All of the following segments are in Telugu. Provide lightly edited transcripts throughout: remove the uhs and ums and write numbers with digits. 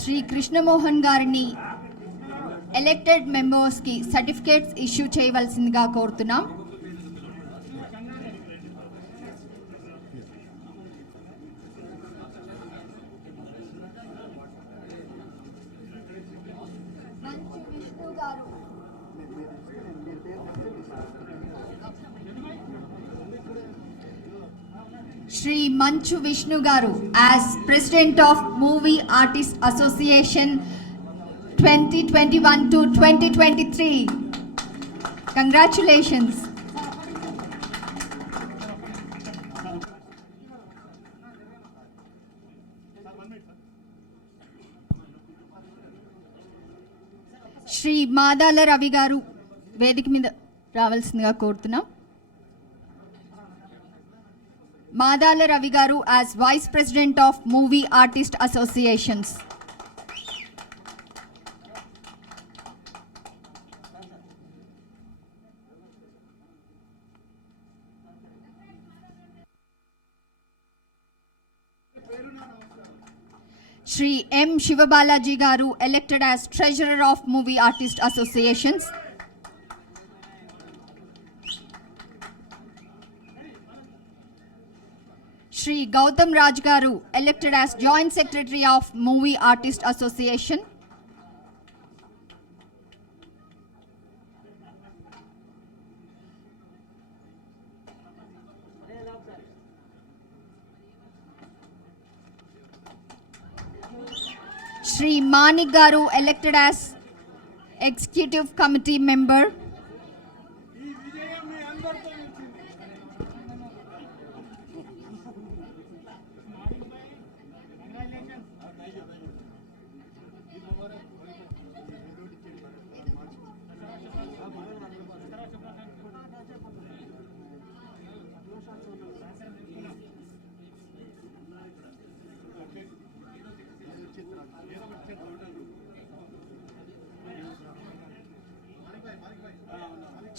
శ్రీ కృష్ణమోహన్ గారిని ఎలక్టెడ్ మెంబర్స్ కి సర్టిఫికేట్స్ ఇష్యూ చేయవలసిందిగా కోరుతున్నాం. Shri Manchu Vishnu Garu as President of Movie Artists Association 2021 to 2023. Congratulations. Shri Madala Ravi Garu వేదిక మీద రావాల్సిందిగా కోరుతున్నాం. Madala Ravi Garu as Vice President of Movie Artists Associations. Shri M. Shivabalaji Garu elected as Treasurer of Movie Artists Associations. Shri Gautam Raj Garu elected as Joint Secretary of Movie Artists Association. Shri Manik Garu elected as Executive Committee Member.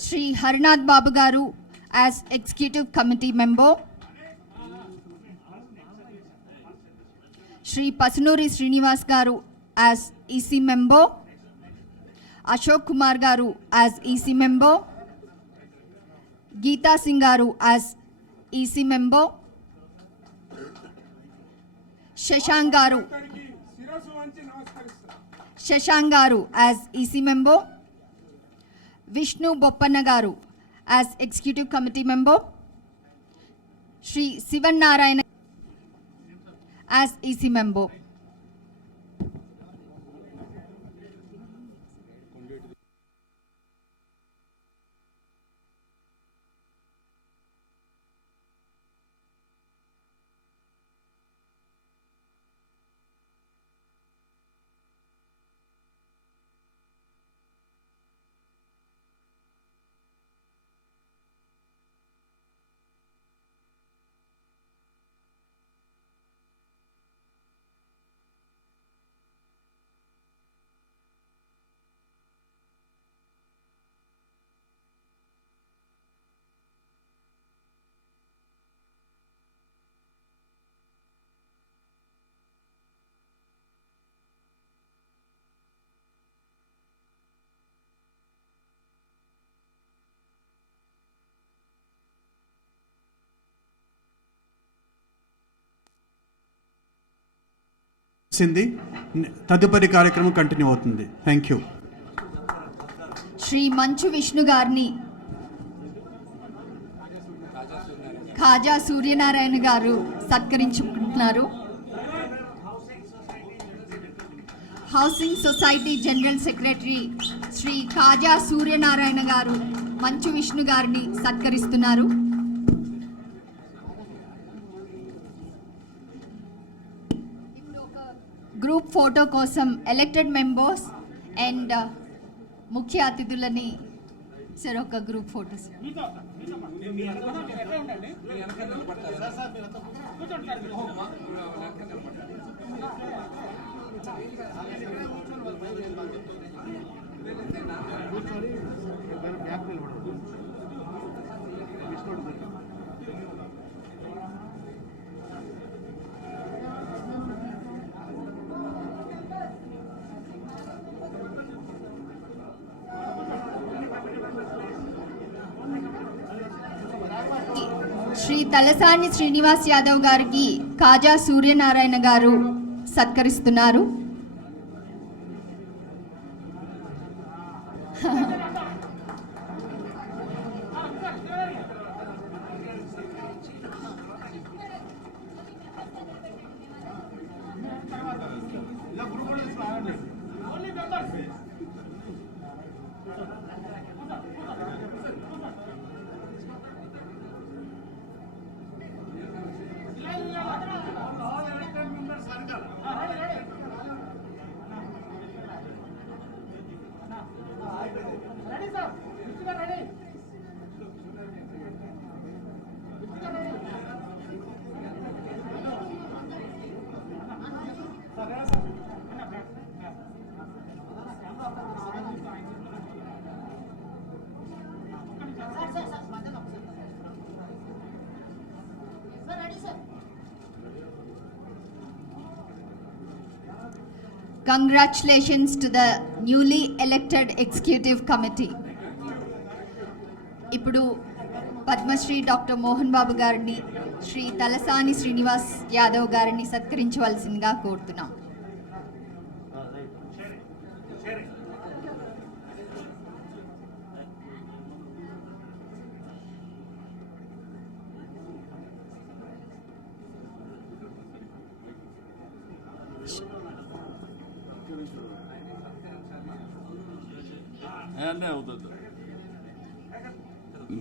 Shri Harinath Babu Garu as Executive Committee Member. Shri Pasunuri Srinivas Garu as EC Member. Ashok Kumar Garu as EC Member. Geeta Singh Garu as EC Member. Shashank Garu as EC Member. Vishnu Boppanna Garu as Executive Committee Member. Shri Sivan Narayana as EC Member. తదుపరి కార్యక్రమం కంటిన్యూ అవుతుంది. Thank you. శ్రీ మంచు విష్ణు గారిని ఖాజా సూర్యనారాయణ గారు సత్కరించుకుంటున్నారు. Housing society general secretary Shri Khaja Suryanarayana గారు మంచు విష్ణు గారిని సత్కరిస్తున్నారు. గ్రూప్ ఫోటో కోసం ఎలక్టెడ్ మెంబర్స్ అండ్ ముఖ్య అతిథులని సార్ ఒక గ్రూప్ ఫోటోస్. శ్రీ తలసాని శ్రీనివాస్ యాదవ్ గారికి కాజా సూర్యనారాయణ గారు సత్కరిస్తున్నారు. Congratulations to the newly elected executive committee. ఇప్పుడు పద్మశ్రీ డాక్టర్ మోహన్ బాబు గారిని శ్రీ తలసాని శ్రీనివాస్ యాదవ్ గారిని సత్కరించవలసిందిగా కోరుతున్నాం.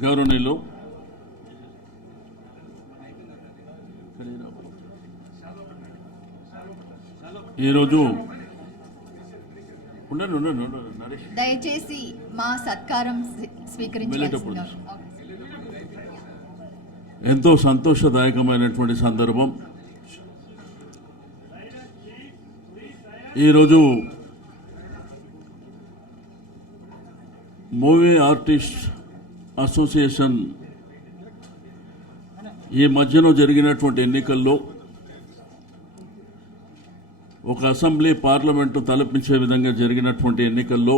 గౌరవనీయులు ఈరోజు నరేష్ దయచేసి మా సత్కారం స్వీకరించవలసిందిగా. ఎంతో సంతోషదాయకమైనటువంటి సందర్భం. ఈరోజు మూవీ ఆర్టిస్ట్ అసోసియేషన్ ఈ మధ్యలో జరిగినటువంటి ఎన్నికల్లో ఒక అసెంబ్లీ పార్లమెంటు తలపించే విధంగా జరిగినటువంటి ఎన్నికల్లో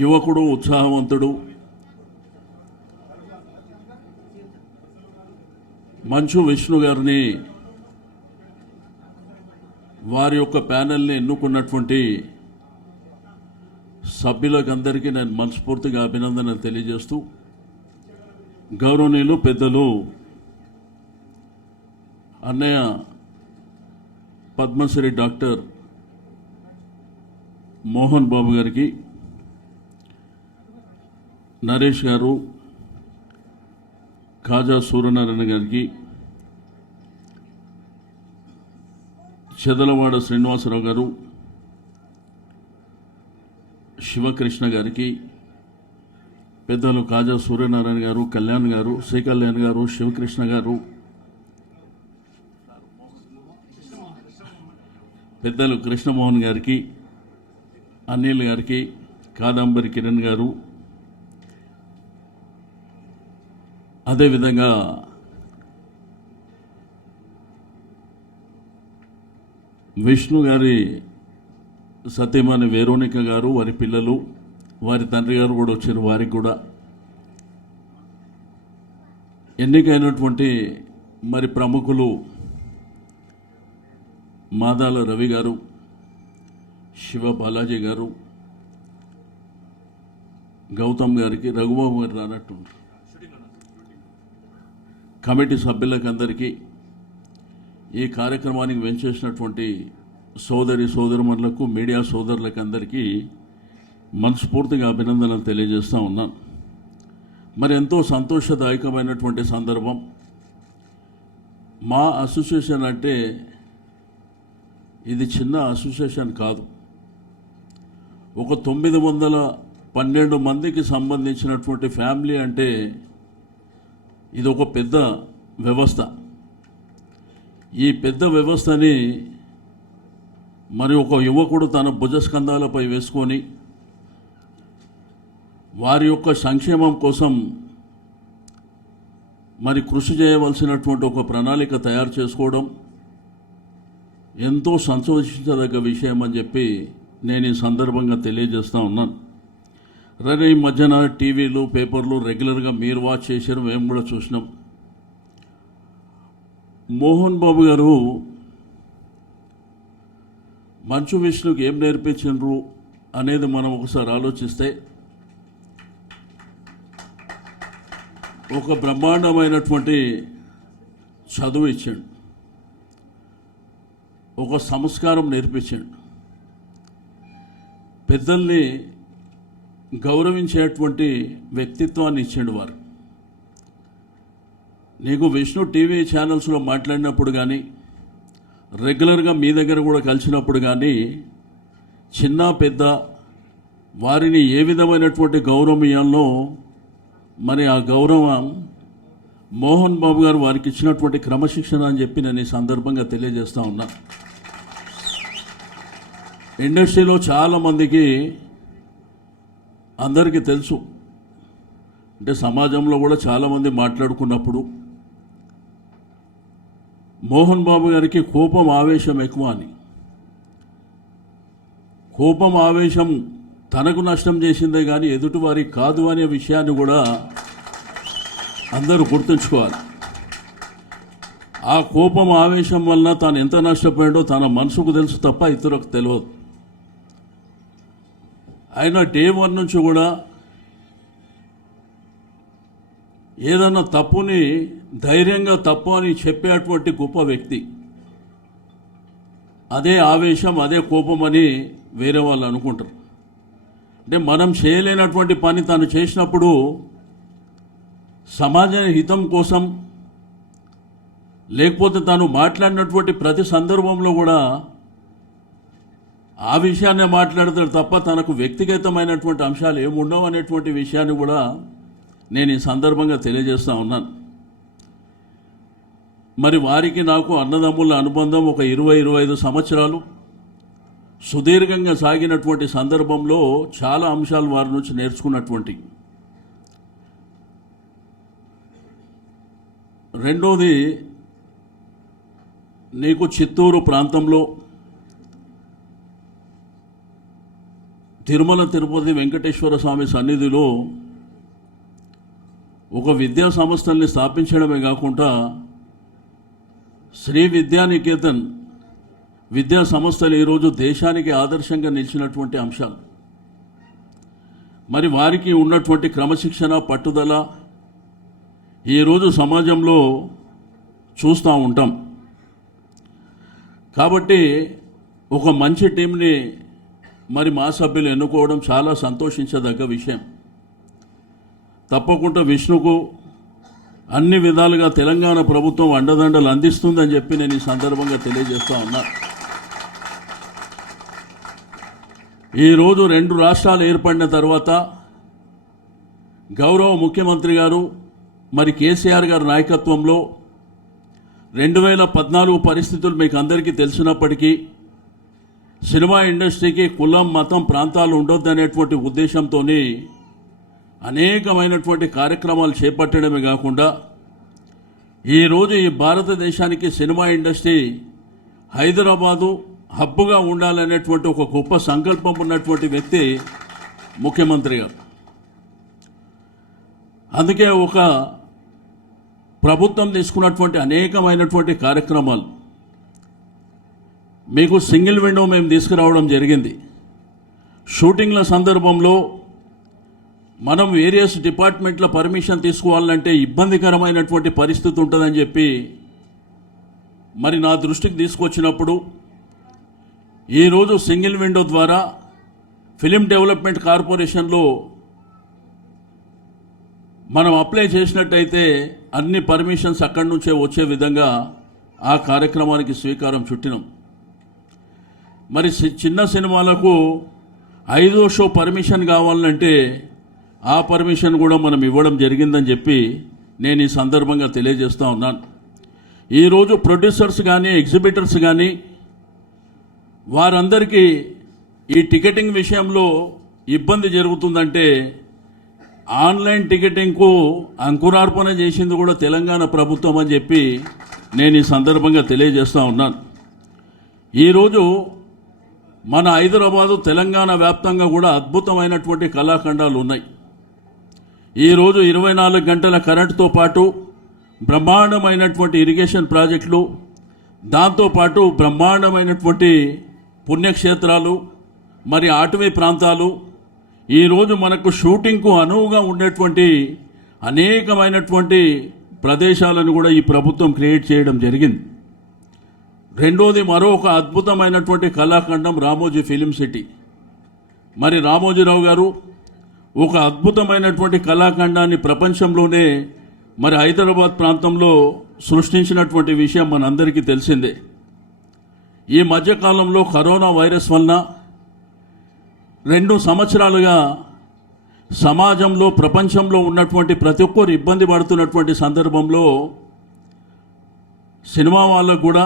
యువకుడు, ఉత్సాహవంతుడు, మంచు విష్ణు గారిని వారి యొక్క ప్యానెల్ని ఎన్నుకున్నటువంటి సభ్యులకందరికీ నేను మనస్ఫూర్తిగా అభినందనలు తెలియజేస్తూ, గౌరవనీయులు పెద్దలు అన్నయ్య పద్మశ్రీ డాక్టర్ మోహన్ బాబు గారికి, నరేష్ గారు, కాజా సూర్యనారాయణ గారికి, చెదలవాడ శ్రీనివాసరావు గారు, శివకృష్ణ గారికి, పెద్దలు కాజా సూర్యనారాయణ గారు, కళ్యాణ్ గారు, శ్రీ కళ్యాణ్ గారు, శివకృష్ణ గారు, పెద్దలు కృష్ణమోహన్ గారికి, అనిల్ గారికి, కాదంబరి కిరణ్ గారు, అదేవిధంగా విష్ణు గారి సతీమణి వేరోనిక గారు, వారి పిల్లలు, వారి తండ్రి గారు కూడా వచ్చారు. వారికి కూడా ఎన్నికైనటువంటి మరి ప్రముఖులు మాదాల రవి గారు, శివ బాలాజీ గారు, గౌతమ్ గారికి, రఘుబాబు గారు రానట్టు కమిటీ సభ్యులకు అందరికీ, ఈ కార్యక్రమానికి వెంచేసినటువంటి సోదరి సోదరుమణులకు, మీడియా సోదరులకు అందరికీ మనస్ఫూర్తిగా అభినందనలు తెలియజేస్తూ ఉన్నాను. మరి ఎంతో సంతోషదాయకమైనటువంటి సందర్భం. మా అసోసియేషన్ అంటే ఇది చిన్న అసోసియేషన్ కాదు. ఒక 912 మందికి సంబంధించినటువంటి ఫ్యామిలీ అంటే ఇది ఒక పెద్ద వ్యవస్థ. ఈ పెద్ద వ్యవస్థని మరి ఒక యువకుడు తన భుజస్కంధాలపై వేసుకొని వారి యొక్క సంక్షేమం కోసం మరి కృషి చేయవలసినటువంటి ఒక ప్రణాళిక తయారు చేసుకోవడం ఎంతో సంతోషించదగ్గ విషయం అని చెప్పి నేను ఈ సందర్భంగా తెలియజేస్తూ ఉన్నాను. రే ఈ మధ్యన టీవీలు పేపర్లు రెగ్యులర్గా మీరు వాచ్ చేశారు, మేము కూడా చూసినాం. మోహన్ బాబు గారు మంచు విష్ణుకి ఏం నేర్పించారు అనేది మనం ఒకసారి ఆలోచిస్తే, ఒక బ్రహ్మాండమైనటువంటి చదువు ఇచ్చాడు, ఒక సంస్కారం నేర్పించాడు, పెద్దల్ని గౌరవించేటువంటి వ్యక్తిత్వాన్ని ఇచ్చాడు. వారు నీకు విష్ణు టీవీ ఛానల్స్లో మాట్లాడినప్పుడు కానీ, రెగ్యులర్గా మీ దగ్గర కూడా కలిసినప్పుడు కానీ, చిన్న పెద్ద వారిని ఏ విధమైనటువంటి గౌరవం ఇవ్వాలో మరి ఆ గౌరవం మోహన్ బాబు గారు వారికి ఇచ్చినటువంటి క్రమశిక్షణ అని చెప్పి నేను ఈ సందర్భంగా తెలియజేస్తూ ఉన్నా. ఇండస్ట్రీలో చాలామందికి అందరికీ తెలుసు, అంటే సమాజంలో కూడా చాలామంది మాట్లాడుకున్నప్పుడు మోహన్ బాబు గారికి కోపం ఆవేశం ఎక్కువ అని. కోపం ఆవేశం తనకు నష్టం చేసిందే కానీ ఎదుటివారికి కాదు అనే విషయాన్ని కూడా అందరూ గుర్తుంచుకోవాలి. ఆ కోపం ఆవేశం వల్ల తాను ఎంత నష్టపోయాడో తన మనసుకు తెలుసు తప్ప ఇతరులకు తెలియదు. ఆయన డే 1 నుంచి కూడా ఏదన్నా తప్పుని ధైర్యంగా తప్పు అని చెప్పేటువంటి గొప్ప వ్యక్తి. అదే ఆవేశం, అదే కోపం అని వేరే వాళ్ళు అనుకుంటారు. అంటే మనం చేయలేనటువంటి పని తాను చేసినప్పుడు సమాజ హితం కోసం, లేకపోతే తాను మాట్లాడినటువంటి ప్రతి సందర్భంలో కూడా ఆ విషయాన్నే మాట్లాడతాడు తప్ప తనకు వ్యక్తిగతమైనటువంటి అంశాలు ఏముండవు అనేటువంటి విషయాన్ని కూడా నేను ఈ సందర్భంగా తెలియజేస్తూ ఉన్నాను. మరి వారికి నాకు అన్నదమ్ముల అనుబంధం ఒక 20-25 సంవత్సరాలు సుదీర్ఘంగా సాగినటువంటి సందర్భంలో చాలా అంశాలు వారి నుంచి నేర్చుకున్నటువంటి. రెండోది, నీకు చిత్తూరు ప్రాంతంలో తిరుమల తిరుపతి వెంకటేశ్వర స్వామి సన్నిధిలో ఒక విద్యా సంస్థల్ని స్థాపించడమే కాకుండా శ్రీ విద్యానికేతన్ విద్యా సంస్థలు ఈరోజు దేశానికి ఆదర్శంగా నిలిచినటువంటి అంశాలు. మరి వారికి ఉన్నటువంటి క్రమశిక్షణ, పట్టుదల ఈరోజు సమాజంలో చూస్తూ ఉంటాం. కాబట్టి ఒక మంచి టీంని మరి మా సభ్యులు ఎన్నుకోవడం చాలా సంతోషించదగ్గ విషయం. తప్పకుండా విష్ణుకు అన్ని విధాలుగా తెలంగాణ ప్రభుత్వం అండదండలు అందిస్తుందని చెప్పి నేను ఈ సందర్భంగా తెలియజేస్తూ ఉన్నా. ఈరోజు 2 రాష్ట్రాలు ఏర్పడిన తర్వాత గౌరవ ముఖ్యమంత్రి గారు మరి కేసీఆర్ గారి నాయకత్వంలో 2014 పరిస్థితులు మీకు అందరికీ తెలిసినప్పటికీ సినిమా ఇండస్ట్రీకి కులం, మతం, ప్రాంతాలు ఉండొద్దనేటువంటి ఉద్దేశంతో అనేకమైనటువంటి కార్యక్రమాలు చేపట్టడమే కాకుండా ఈరోజు ఈ భారతదేశానికి సినిమా ఇండస్ట్రీ హైదరాబాదు హబ్బుగా ఉండాలనేటువంటి ఒక గొప్ప సంకల్పం ఉన్నటువంటి వ్యక్తి ముఖ్యమంత్రి గారు. అందుకే ఒక ప్రభుత్వం తీసుకున్నటువంటి అనేకమైనటువంటి కార్యక్రమాలు, మీకు సింగిల్ విండో మేము తీసుకురావడం జరిగింది. షూటింగ్ల సందర్భంలో మనం వేరియస్ డిపార్ట్మెంట్ల పర్మిషన్ తీసుకోవాలంటే ఇబ్బందికరమైనటువంటి పరిస్థితి ఉంటుందని చెప్పి మరి నా దృష్టికి తీసుకొచ్చినప్పుడు ఈరోజు సింగిల్ విండో ద్వారా ఫిలిం డెవలప్మెంట్ కార్పొరేషన్లో మనం అప్లై చేసినట్టయితే అన్ని పర్మిషన్స్ అక్కడి నుంచే వచ్చే విధంగా ఆ కార్యక్రమానికి శ్రీకారం చుట్టినాం. మరి చిన్న సినిమాలకు 5వ షో పర్మిషన్ కావాలంటే ఆ పర్మిషన్ కూడా మనం ఇవ్వడం జరిగిందని చెప్పి నేను ఈ సందర్భంగా తెలియజేస్తూ ఉన్నాను. ఈరోజు ప్రొడ్యూసర్స్ కానీ, ఎగ్జిబిటర్స్ కానీ వారందరికీ ఈ టికెటింగ్ విషయంలో ఇబ్బంది జరుగుతుందంటే ఆన్లైన్ టికెటింగ్కు అంకురార్పణ చేసింది కూడా తెలంగాణ ప్రభుత్వం అని చెప్పి నేను ఈ సందర్భంగా తెలియజేస్తూ ఉన్నాను. ఈరోజు మన హైదరాబాదు తెలంగాణ వ్యాప్తంగా కూడా అద్భుతమైనటువంటి కళాఖండాలు ఉన్నాయి. ఈరోజు 24 గంటల కరెంటుతో పాటు బ్రహ్మాండమైనటువంటి ఇరిగేషన్ ప్రాజెక్టులు, దాంతోపాటు బ్రహ్మాండమైనటువంటి పుణ్యక్షేత్రాలు, మరి అటవీ ప్రాంతాలు, ఈరోజు మనకు షూటింగ్కు అనువుగా ఉండేటువంటి అనేకమైనటువంటి ప్రదేశాలను కూడా ఈ ప్రభుత్వం క్రియేట్ చేయడం జరిగింది. రెండోది మరొక అద్భుతమైనటువంటి కళాఖండం రామోజీ ఫిలిం సిటీ. మరి రామోజీరావు గారు ఒక అద్భుతమైనటువంటి కళాఖండాన్ని ప్రపంచంలోనే మరి హైదరాబాద్ ప్రాంతంలో సృష్టించినటువంటి విషయం మనందరికీ తెలిసిందే. ఈ మధ్యకాలంలో కరోనా వైరస్ వలన 2 సంవత్సరాలుగా సమాజంలో ప్రపంచంలో ఉన్నటువంటి ప్రతి ఒక్కరు ఇబ్బంది పడుతున్నటువంటి సందర్భంలో సినిమా వాళ్ళకు కూడా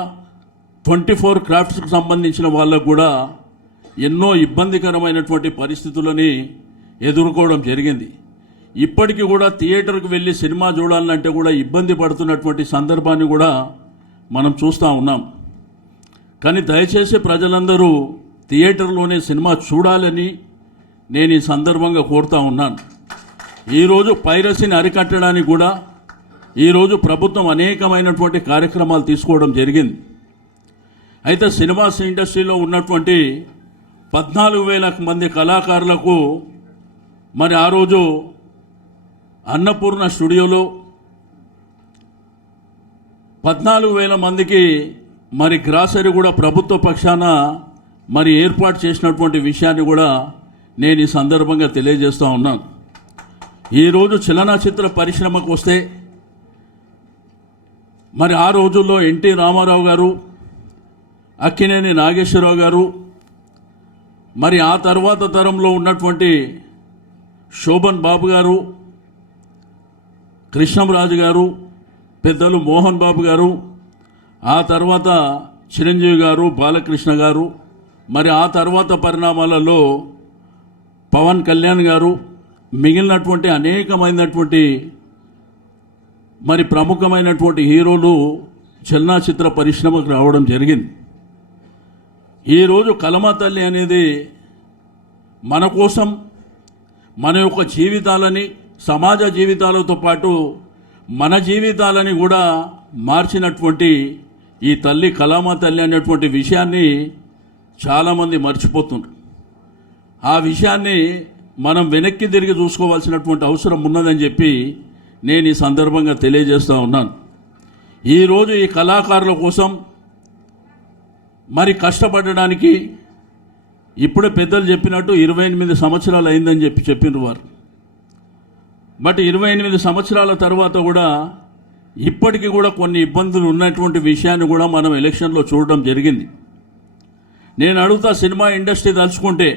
24 క్రాఫ్ట్స్కి సంబంధించిన వాళ్ళకు కూడా ఎన్నో ఇబ్బందికరమైనటువంటి పరిస్థితులని ఎదుర్కోవడం జరిగింది. ఇప్పటికీ కూడా థియేటర్కి వెళ్ళి సినిమా చూడాలంటే కూడా ఇబ్బంది పడుతున్నటువంటి సందర్భాన్ని కూడా మనం చూస్తూ ఉన్నాం. కానీ దయచేసి ప్రజలందరూ థియేటర్లోనే సినిమా చూడాలని నేను ఈ సందర్భంగా కోరుతూ ఉన్నాను. ఈరోజు పైరసీని అరికట్టడానికి కూడా ఈరోజు ప్రభుత్వం అనేకమైనటువంటి కార్యక్రమాలు తీసుకోవడం జరిగింది. అయితే సినిమా ఇండస్ట్రీలో ఉన్నటువంటి 14,000 మంది కళాకారులకు మరి ఆ రోజు అన్నపూర్ణ స్టూడియోలో 14,000 మందికి మరి గ్రాసరీ కూడా ప్రభుత్వ పక్షాన మరి ఏర్పాటు చేసినటువంటి విషయాన్ని కూడా నేను ఈ సందర్భంగా తెలియజేస్తూ ఉన్నాను. ఈరోజు చలనచిత్ర పరిశ్రమకు వస్తే మరి ఆ రోజుల్లో ఎన్టీ రామారావు గారు, అక్కినేని నాగేశ్వరరావు గారు, మరి ఆ తర్వాత తరంలో ఉన్నటువంటి శోభన్ బాబు గారు, కృష్ణంరాజు గారు, పెద్దలు మోహన్ బాబు గారు, ఆ తర్వాత చిరంజీవి గారు, బాలకృష్ణ గారు, మరి ఆ తర్వాత పరిణామాలలో పవన్ కళ్యాణ్ గారు, మిగిలినటువంటి అనేకమైనటువంటి మరి ప్రముఖమైనటువంటి హీరోలు చలనచిత్ర పరిశ్రమకు రావడం జరిగింది. ఈరోజు కలమా తల్లి అనేది మన కోసం మన యొక్క జీవితాలని, సమాజ జీవితాలతో పాటు మన జీవితాలని కూడా మార్చినటువంటి ఈ తల్లి కలమా తల్లి అనేటువంటి విషయాన్ని చాలామంది మర్చిపోతున్నారు. ఆ విషయాన్ని మనం వెనక్కి తిరిగి చూసుకోవాల్సినటువంటి అవసరం ఉన్నదని చెప్పి నేను ఈ సందర్భంగా తెలియజేస్తూ ఉన్నాను. ఈరోజు ఈ కళాకారుల కోసం మరి కష్టపడడానికి ఇప్పుడే పెద్దలు చెప్పినట్టు 28 సంవత్సరాలు అయిందని చెప్పిన వారు. బట్ 28 సంవత్సరాల తర్వాత కూడా ఇప్పటికీ కూడా కొన్ని ఇబ్బందులు ఉన్నటువంటి విషయాన్ని కూడా మనం ఎలక్షన్లో చూడడం జరిగింది. నేను అడుగుతా, సినిమా ఇండస్ట్రీ తలుచుకుంటే,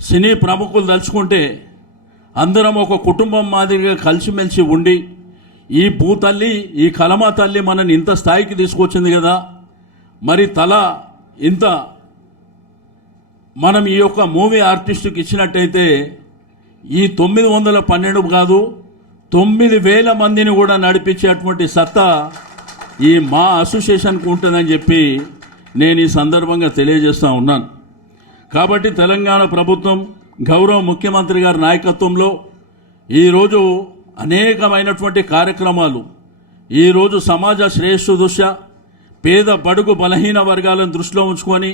సినీ ప్రముఖులు తలుచుకుంటే అందరం ఒక కుటుంబం మాదిరిగా కలిసిమెలిసి ఉండి ఈ భూతల్లి, ఈ కలమా తల్లి మనని ఇంత స్థాయికి తీసుకొచ్చింది కదా, మరి ఇంత మనం ఈ యొక్క మూవీ ఆర్టిస్టుకి ఇచ్చినట్టయితే ఈ 912 కాదు 9,000 మందిని కూడా నడిపించేటువంటి సత్తా ఈ మా అసోసియేషన్కి ఉంటుందని చెప్పి నేను ఈ సందర్భంగా తెలియజేస్తూ ఉన్నాను. కాబట్టి తెలంగాణ ప్రభుత్వం గౌరవ ముఖ్యమంత్రి గారి నాయకత్వంలో ఈరోజు అనేకమైనటువంటి కార్యక్రమాలు, ఈరోజు సమాజ శ్రేయస్సు దృష్ట్యా పేద బడుగు బలహీన వర్గాలను దృష్టిలో ఉంచుకొని,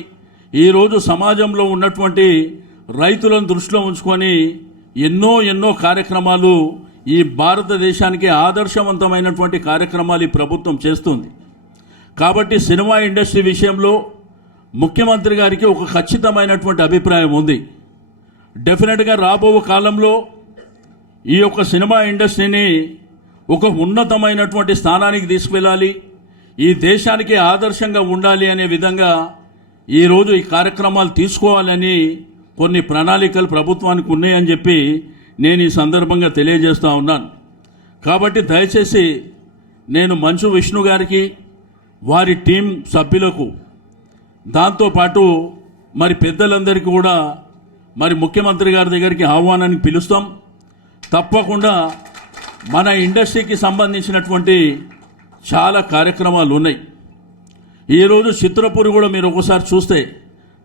ఈరోజు సమాజంలో ఉన్నటువంటి రైతులను దృష్టిలో ఉంచుకొని ఎన్నో కార్యక్రమాలు ఈ భారతదేశానికి ఆదర్శవంతమైనటువంటి కార్యక్రమాలు ఈ ప్రభుత్వం చేస్తుంది. కాబట్టి సినిమా ఇండస్ట్రీ విషయంలో ముఖ్యమంత్రి గారికి ఒక ఖచ్చితమైనటువంటి అభిప్రాయం ఉంది. డెఫినెట్గా రాబో కాలంలో ఈ యొక్క సినిమా ఇండస్ట్రీని ఒక ఉన్నతమైనటువంటి స్థానానికి తీసుకువెళ్ళాలి, ఈ దేశానికి ఆదర్శంగా ఉండాలి అనే విధంగా ఈరోజు ఈ కార్యక్రమాలు తీసుకోవాలని కొన్ని ప్రణాళికలు ప్రభుత్వానికి ఉన్నాయని చెప్పి నేను ఈ సందర్భంగా తెలియజేస్తూ ఉన్నాను. కాబట్టి దయచేసి నేను మంచు విష్ణు గారికి, వారి టీం సభ్యులకు, దాంతోపాటు మరి పెద్దలందరికీ కూడా మరి ముఖ్యమంత్రి గారి దగ్గరికి ఆహ్వానానికి పిలుస్తాం. తప్పకుండా మన ఇండస్ట్రీకి సంబంధించినటువంటి చాలా కార్యక్రమాలు ఉన్నాయి. ఈరోజు చిత్రపూర్ కూడా మీరు ఒకసారి చూస్తే,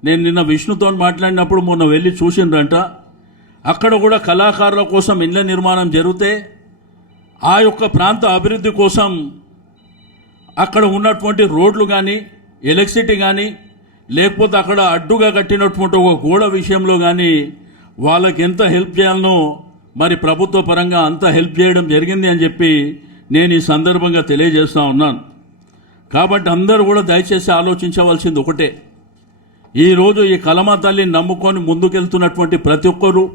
నేను నిన్న విష్ణుతో మాట్లాడినప్పుడు మొన్న వెళ్ళి చూసిండ్రంట. అక్కడ కూడా కళాకారుల కోసం ఇళ్ల నిర్మాణం జరిగితే ఆ యొక్క ప్రాంత అభివృద్ధి కోసం అక్కడ ఉన్నటువంటి రోడ్లు కానీ ఎలక్ట్రిసిటీ కానీ లేకపోతే అక్కడ అడ్డుగా కట్టినటువంటి ఒక గోడ విషయంలో కానీ వాళ్ళకి ఎంత హెల్ప్ చేయాలనో మరి ప్రభుత్వ పరంగా అంత హెల్ప్ చేయడం జరిగింది అని చెప్పి నేను ఈ సందర్భంగా తెలియజేస్తూ ఉన్నాను. కాబట్టి అందరూ కూడా దయచేసి ఆలోచించవలసింది ఒకటే, ఈరోజు ఈ కలమా తల్లిని నమ్ముకొని ముందుకెళ్తున్నటువంటి ప్రతి ఒక్కరూ,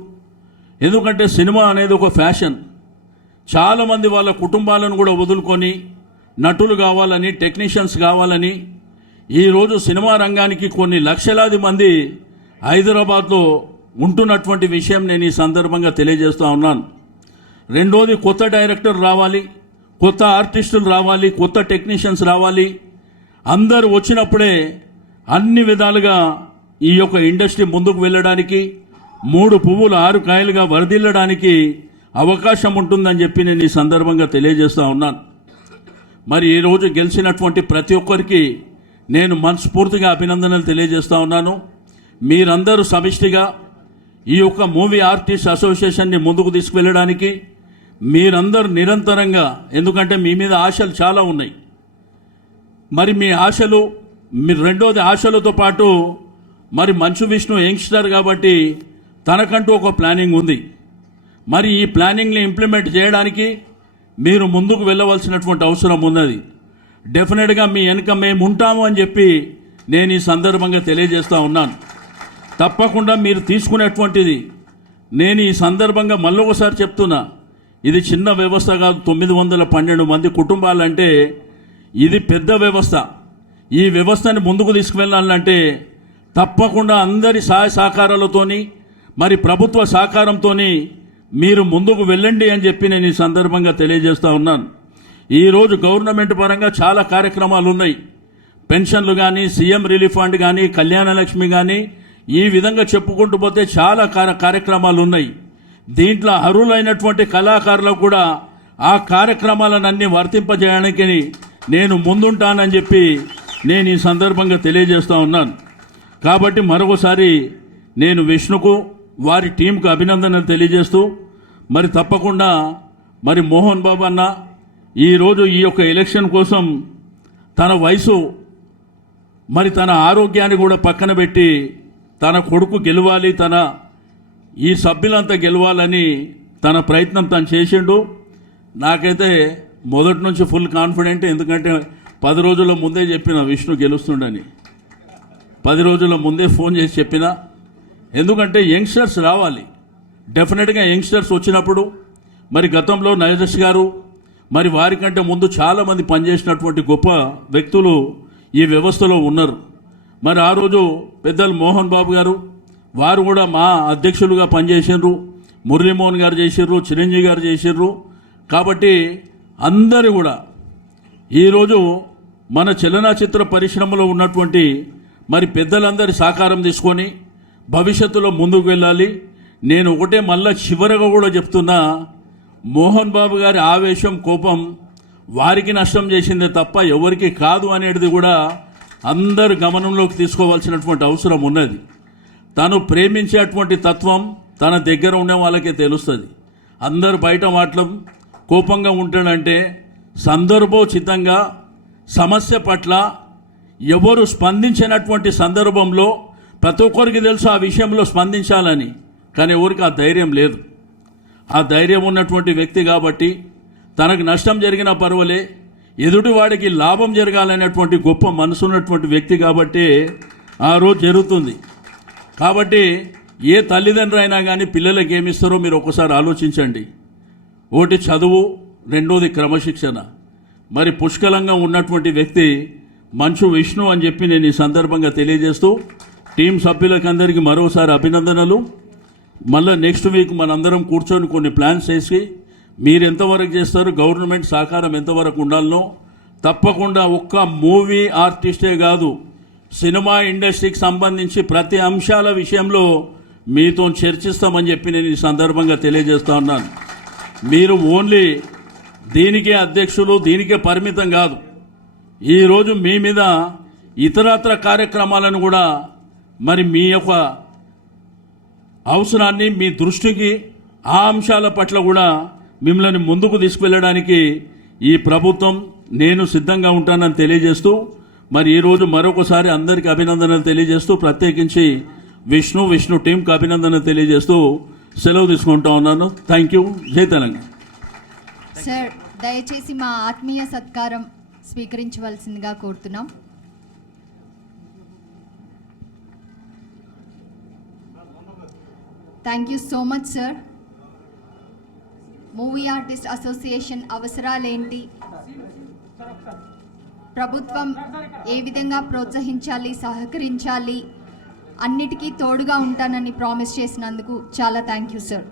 ఎందుకంటే సినిమా అనేది ఒక ఫ్యాషన్, చాలామంది వాళ్ళ కుటుంబాలను కూడా వదులుకొని నటులు కావాలని, టెక్నీషియన్స్ కావాలని ఈరోజు సినిమా రంగానికి కొన్ని లక్షలాది మంది హైదరాబాద్లో ఉంటున్నటువంటి విషయం నేను ఈ సందర్భంగా తెలియజేస్తూ ఉన్నాను. రెండోది, కొత్త డైరెక్టర్ రావాలి, కొత్త ఆర్టిస్టులు రావాలి, కొత్త టెక్నీషియన్స్ రావాలి. అందరూ వచ్చినప్పుడే అన్ని విధాలుగా ఈ యొక్క ఇండస్ట్రీ ముందుకు వెళ్ళడానికి, 3 పువ్వులు 6 కాయలుగా వరదిల్లడానికి అవకాశం ఉంటుందని చెప్పి నేను ఈ సందర్భంగా తెలియజేస్తూ ఉన్నాను. మరి ఈరోజు గెలిచినటువంటి ప్రతి ఒక్కరికి నేను మనస్ఫూర్తిగా అభినందనలు తెలియజేస్తూ ఉన్నాను. మీరందరూ సమిష్టిగా ఈ యొక్క మూవీ ఆర్టిస్ట్ అసోసియేషన్ని ముందుకు తీసుకువెళ్ళడానికి మీరందరూ నిరంతరంగా, ఎందుకంటే మీ మీద ఆశలు చాలా ఉన్నాయి, మరి మీ ఆశలు, మీరు రెండోది ఆశలతో పాటు మరి మంచు విష్ణు యంగ్స్టర్ కాబట్టి తనకంటూ ఒక ప్లానింగ్ ఉంది. మరి ఈ ప్లానింగ్ని ఇంప్లిమెంట్ చేయడానికి మీరు ముందుకు వెళ్ళవలసినటువంటి అవసరం ఉన్నది. డెఫినెట్గా మీ వెనుక మేము ఉంటాము అని చెప్పి నేను ఈ సందర్భంగా తెలియజేస్తూ ఉన్నాను. తప్పకుండా మీరు తీసుకునేటువంటిది, నేను ఈ సందర్భంగా మళ్ళొకసారి చెప్తున్నా, ఇది చిన్న వ్యవస్థ కాదు. 912 మంది కుటుంబాలంటే ఇది పెద్ద వ్యవస్థ. ఈ వ్యవస్థని ముందుకు తీసుకువెళ్ళాలంటే తప్పకుండా అందరి సహాయ సహకారాలతోని మరి ప్రభుత్వ సహకారంతోని మీరు ముందుకు వెళ్ళండి అని చెప్పి నేను ఈ సందర్భంగా తెలియజేస్తూ ఉన్నాను. ఈరోజు గవర్నమెంట్ పరంగా చాలా కార్యక్రమాలు ఉన్నాయి. పెన్షన్లు కానీ, సీఎం రిలీఫ్ ఫండ్ కానీ, కళ్యాణ లక్ష్మి కానీ, ఈ విధంగా చెప్పుకుంటూ పోతే చాలా కార్యక్రమాలు ఉన్నాయి. దీంట్లో అర్హులైనటువంటి కళాకారులకు కూడా ఆ కార్యక్రమాలన్నీ వర్తింపజేయడానికి నేను ముందుంటానని చెప్పి నేను ఈ సందర్భంగా తెలియజేస్తూ ఉన్నాను. కాబట్టి మరొకసారి నేను విష్ణుకు, వారి టీంకు అభినందనలు తెలియజేస్తూ, మరి తప్పకుండా మరి మోహన్ బాబు అన్న ఈరోజు ఈ యొక్క ఎలక్షన్ కోసం తన వయసు మరి తన ఆరోగ్యాన్ని కూడా పక్కన పెట్టి తన కొడుకు గెలవాలి, తన ఈ సభ్యులంతా గెలవాలని తన ప్రయత్నం తను చేసిండు. నాకైతే మొదటి నుంచి ఫుల్ కాన్ఫిడెంట్, ఎందుకంటే 10 రోజుల ముందే చెప్పిన విష్ణు గెలుస్తుండని, 10 రోజుల ముందే ఫోన్ చేసి చెప్పిన. ఎందుకంటే యంగ్స్టర్స్ రావాలి, డెఫినెట్గా యంగ్స్టర్స్ వచ్చినప్పుడు మరి గతంలో నరేష్ గారు మరి వారికంటే ముందు చాలామంది పనిచేసినటువంటి గొప్ప వ్యక్తులు ఈ వ్యవస్థలో ఉన్నారు. మరి ఆ రోజు పెద్దలు మోహన్ బాబు గారు వారు కూడా మా అధ్యక్షులుగా పనిచేసినారు, మురళీమోహన్ గారు చేసిర్రు, చిరంజీవి గారు చేసిర్రు. కాబట్టి అందరూ కూడా ఈరోజు మన చలనచిత్ర పరిశ్రమలో ఉన్నటువంటి మరి పెద్దలందరి సహకారం తీసుకొని భవిష్యత్తులో ముందుకు వెళ్ళాలి. నేను ఒకటే మళ్ళా చివరగా కూడా చెప్తున్నా, మోహన్ బాబు గారి ఆవేశం, కోపం వారికి నష్టం చేసిందే తప్ప ఎవరికి కాదు అనేది కూడా అందరు గమనంలోకి తీసుకోవాల్సినటువంటి అవసరం ఉన్నది. తను ప్రేమించేటువంటి తత్వం తన దగ్గర ఉన్న వాళ్ళకే తెలుస్తుంది. అందరు బయట మాటలు కోపంగా ఉంటాడంటే సందర్భోచితంగా సమస్య పట్ల ఎవరు స్పందించినటువంటి సందర్భంలో ప్రతి ఒక్కరికి తెలుసు ఆ విషయంలో స్పందించాలని, కానీ ఎవరికి ఆ ధైర్యం లేదు. ఆ ధైర్యం ఉన్నటువంటి వ్యక్తి కాబట్టి తనకు నష్టం జరిగినా పర్వాలే, ఎదుటివాడికి లాభం జరగాలనేటువంటి గొప్ప మనసు ఉన్నటువంటి వ్యక్తి కాబట్టి ఆ రోజు జరుగుతుంది. కాబట్టి ఏ తల్లిదండ్రులు అయినా కానీ పిల్లలకి ఏమిస్తారో మీరు ఒకసారి ఆలోచించండి. ఒకటి చదువు, రెండోది క్రమశిక్షణ. మరి పుష్కలంగా ఉన్నటువంటి వ్యక్తి మంచు విష్ణు అని చెప్పి నేను ఈ సందర్భంగా తెలియజేస్తూ టీం సభ్యులకు అందరికీ మరోసారి అభినందనలు. మళ్ళీ నెక్స్ట్ వీక్ మనందరం కూర్చొని కొన్ని ప్లాన్స్ చేసి మీరు ఎంతవరకు చేస్తారు, గవర్నమెంట్ సహకారం ఎంతవరకు ఉండాలనో తప్పకుండా ఒక్క మూవీ ఆర్టిస్టే కాదు, సినిమా ఇండస్ట్రీకి సంబంధించి ప్రతి అంశాల విషయంలో మీతో చర్చిస్తామని చెప్పి నేను ఈ సందర్భంగా తెలియజేస్తా ఉన్నాను. మీరు ఓన్లీ దీనికే అధ్యక్షులు, దీనికే పరిమితం కాదు. ఈరోజు మీ మీద ఇతరత్ర కార్యక్రమాలను కూడా మరి మీ యొక్క అవసరాన్ని మీ దృష్టికి ఆ అంశాల పట్ల కూడా మిమ్మల్ని ముందుకు తీసుకువెళ్ళడానికి ఈ ప్రభుత్వం నేను సిద్ధంగా ఉంటానని తెలియజేస్తూ మరి ఈరోజు మరొకసారి అందరికీ అభినందనలు తెలియజేస్తూ ప్రత్యేకించి విష్ణు టీంకి అభినందనలు తెలియజేస్తూ సెలవు తీసుకుంటా ఉన్నాను. Thank you. జై తెలంగాణ. సార్ దయచేసి మా ఆత్మీయ సత్కారం స్వీకరించవలసిందిగా కోరుతున్నాం. Thank you so much sir. Movie artist association అవసరాలేంటి, ప్రభుత్వం ఏ విధంగా ప్రోత్సహించాలి, సహకరించాలి, అన్నిటికీ తోడుగా ఉంటానని ప్రామిస్ చేసినందుకు చాలా థ్యాంక్ యూ సార్.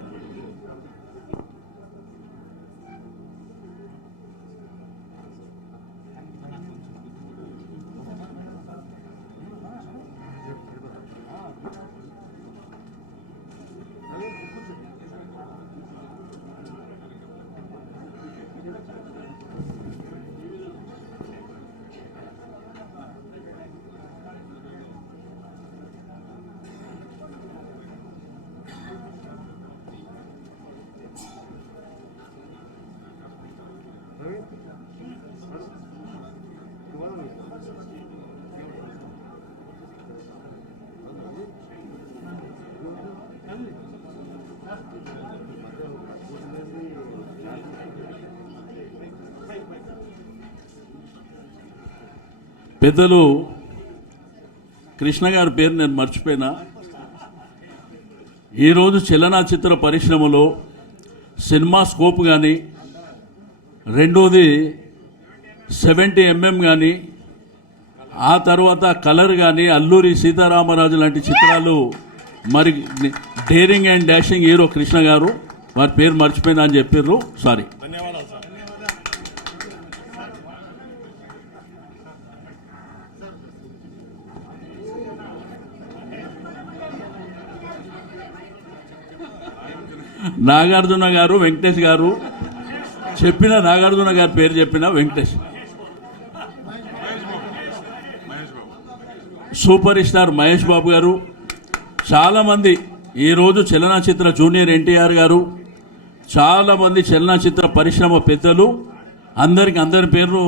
పెద్దలు కృష్ణ గారి పేరు నేను మర్చిపోయినా. ఈరోజు చలనచిత్ర పరిశ్రమలో సినిమా స్కోప్ కానీ, రెండోది 70mm కానీ, ఆ తర్వాత కలర్ కానీ, అల్లూరి సీతారామరాజు లాంటి చిత్రాలు, మరి daring and dashing hero Krishna గారు, వారి పేరు మర్చిపోయినా అని చెప్పారు, సారీ. నాగార్జున గారు, వెంకటేష్ గారు చెప్పిన, నాగార్జున గారి పేరు చెప్పిన వెంకటేష్, సూపర్ స్టార్ మహేష్ బాబు గారు, చాలామంది ఈరోజు చలనచిత్ర జూనియర్ ఎన్టీఆర్ గారు, చాలామంది చలనచిత్ర పరిశ్రమ పెద్దలు, అందరి పేర్లు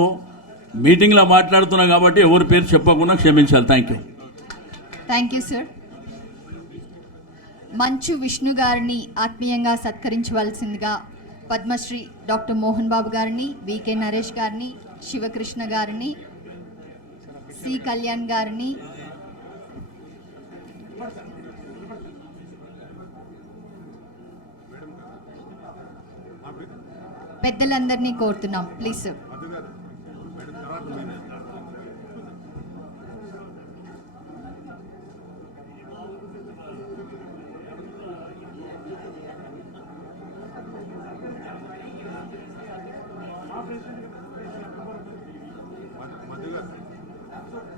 మీటింగ్లో మాట్లాడుతున్నా కాబట్టి ఎవరి పేరు చెప్పకుండా క్షమించాలి. Thank you. Thank you sir. మంచు విష్ణు గారిని ఆత్మీయంగా సత్కరించవలసిందిగా పద్మశ్రీ డాక్టర్ మోహన్ బాబు గారిని, వికే నరేష్ గారిని, శివకృష్ణ గారిని, సి కళ్యాణ్ గారిని, పెద్దలందరినీ కోరుతున్నాం. Please sir.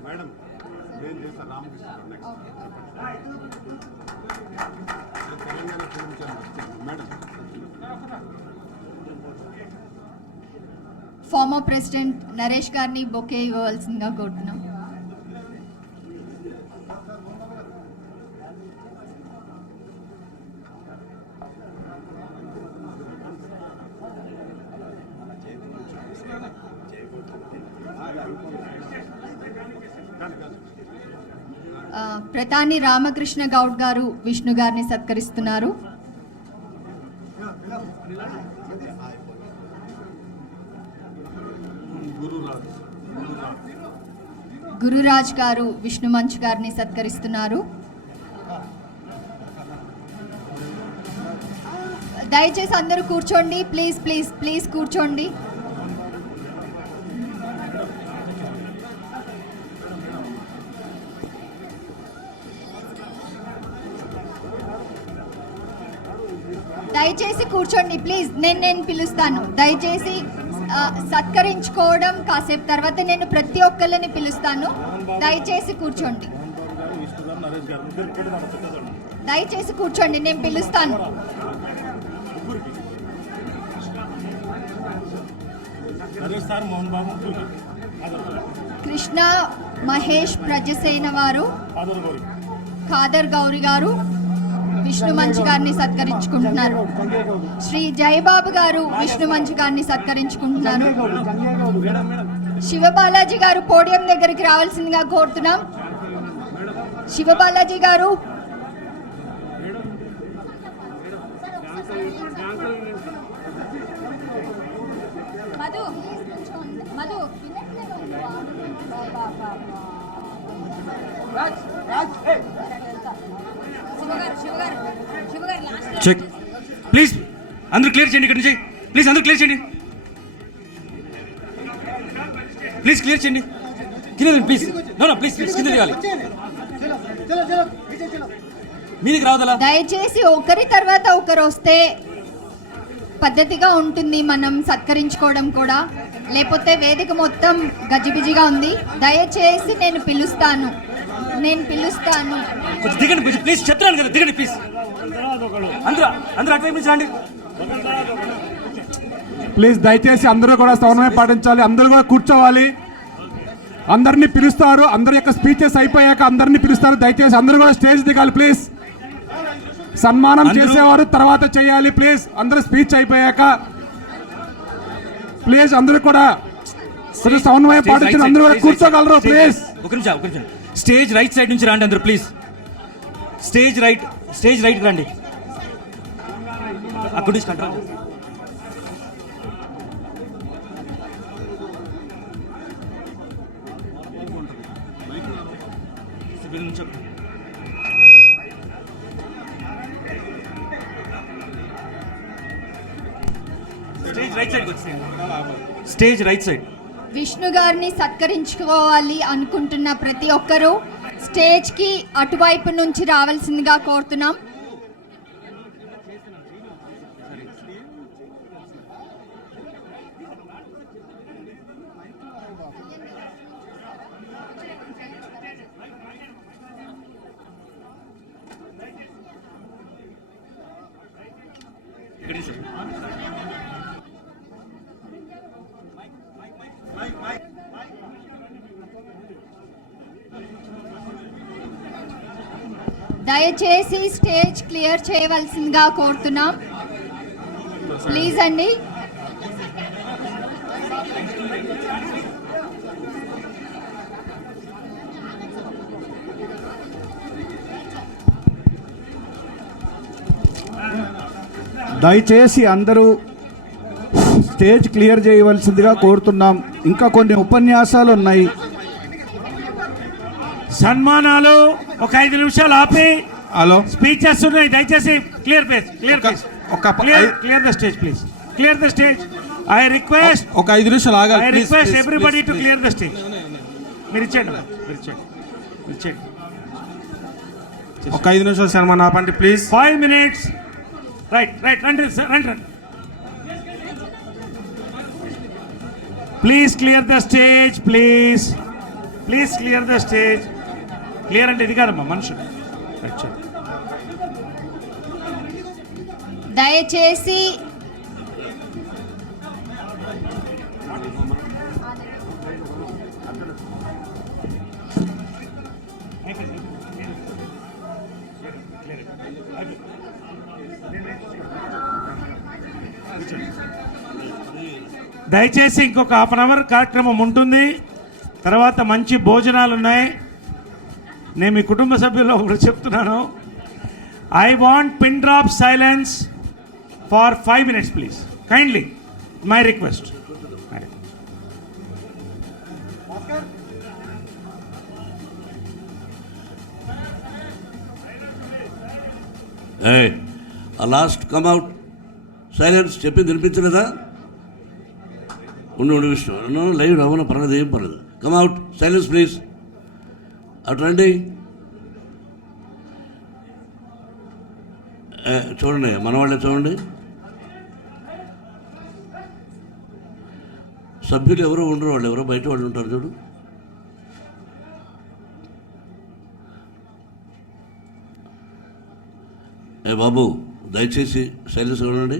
మేడం నేను చేస్తాను. Ramakrishna Telangana film channel madam. Former president Naresh గారిని బొకే ఇవ్వవలసిందిగా కోరుతున్నాం. ప్రతాని రామకృష్ణ గౌడ్ గారు విష్ణు గారిని సత్కరిస్తున్నారు. గురురాజ్ గారు విష్ణు మంచు గారిని సత్కరిస్తున్నారు. దయచేసి అందరూ కూర్చోండి. ప్లీజ్ ప్లీజ్ ప్లీజ్ కూర్చోండి. దయచేసి కూర్చోండి ప్లీజ్. నేను పిలుస్తాను. దయచేసి సత్కరించుకోవడం కాసేపు తర్వాత నేను ప్రతి ఒక్కరిని పిలుస్తాను. దయచేసి కూర్చోండి. దయచేసి కూర్చోండి, నేను పిలుస్తాను. కృష్ణ మహేష్ ప్రజసేన వారు, ఖాదర్ గౌరి గారు విష్ణు మంచు గారిని సత్కరించుకుంటున్నారు. శ్రీ జయబాబు గారు విష్ణు మంచు గారిని సత్కరించుకుంటున్నారు. శివబాలాజీ గారు పోడియం దగ్గరికి రావాల్సిందిగా కోరుతున్నాం. శివబాలాజీ గారు, మధు మధు చెక్ ప్లీజ్, అందరూ క్లియర్ చేయండి ఇక్కడ నుంచి. ప్లీజ్ అందరూ క్లియర్ చేయండి. ప్లీజ్ క్లియర్ చేయండి. కింద ప్లీజ్. నో ప్లీజ్ కింద దిగాలి. మీదికి రావదలా. దయచేసి ఒకరి తర్వాత ఒకరు వస్తే పద్ధతిగా ఉంటుంది మనం సత్కరించుకోవడం కూడా, లేకపోతే వేదిక మొత్తం గజిబిజిగా ఉంది. దయచేసి నేను పిలుస్తాను. కొంచెం దిగండి ప్లీజ్, చెప్తున్నాను కదా, దిగండి ప్లీజ్. అందరూ అటువైపు నుంచి రండి ప్లీజ్. దయచేసి అందరూ కూడా సమన్వయం పాటించాలి. అందరూ కూడా కూర్చోవాలి. అందరినీ పిలుస్తారు. అందరి యొక్క స్పీచెస్ అయిపోయాక అందరినీ పిలుస్తారు. దయచేసి అందరూ కూడా స్టేజ్ దిగాలి ప్లీజ్. సన్మానం చేసేవారు తర్వాత చేయాలి ప్లీజ్. అందరూ స్పీచ్ అయిపోయాక ప్లీజ్ అందరూ కూడా సమన్వయం పాటించి అందరూ కూడా కూర్చోగలరు ప్లీజ్. ఒక నిమిషం. స్టేజ్ రైట్ సైడ్ నుంచి రండి అందరూ ప్లీజ్. స్టేజ్ రైట్ రండి. అక్కడ నుంచి control. Stage right side. Vishnu గారిని సత్కరించుకోవాలి అనుకుంటున్న ప్రతి ఒక్కరూ స్టేజ్ కి అటువైపు నుంచి రావాల్సిందిగా కోరుతున్నాం. దయచేసి స్టేజ్ క్లియర్ చేయవలసిందిగా కోరుతున్నాం ప్లీజ్ అండి. దయచేసి అందరూ స్టేజ్ క్లియర్ చేయవలసిందిగా కోరుతున్నాం. ఇంకా కొన్ని ఉపన్యాసాలు ఉన్నాయి. సన్మానాలు ఒక 5 నిమిషాలు ఆపి హలో స్పీచెస్ ఉన్నాయి. దయచేసి clear the stage please. Clear the stage. I request ఒక 5 నిమిషాలు ఆగాలి. I request everybody to clear the stage. మీరు ఇచ్చేయండి. ఒక 5 నిమిషాలు సన్మానం ఆపండి ప్లీజ్. 5 minutes. రైట్ రండి. Please clear the stage. Please clear the stage. Clear అంటే ఇది కాదమ్మా మనుషులు. దయచేసి దయచేసి ఇంకొక 1/2 hour కార్యక్రమం ఉంటుంది. తర్వాత మంచి భోజనాలు ఉన్నాయి. నేను మీ కుటుంబ సభ్యుల్లో ఒకటి చెప్తున్నాను. I want pin drop silence for 5 minutes please. Kindly my request. Last come out. Silence చెప్పింది వినిపించలేదా? ఉండు విష్ణు లైవ్ రవ్వన పర్లేదు, ఏం పర్లేదు. Come out. Silence please. అటు రండి. చూడండి, మన వాళ్ళే చూడండి. సభ్యులు ఎవరో ఉండరు, వాళ్ళు ఎవరో బయట వాళ్ళు ఉంటారు చూడు. బాబు దయచేసి సైలెన్స్ ఉండండి.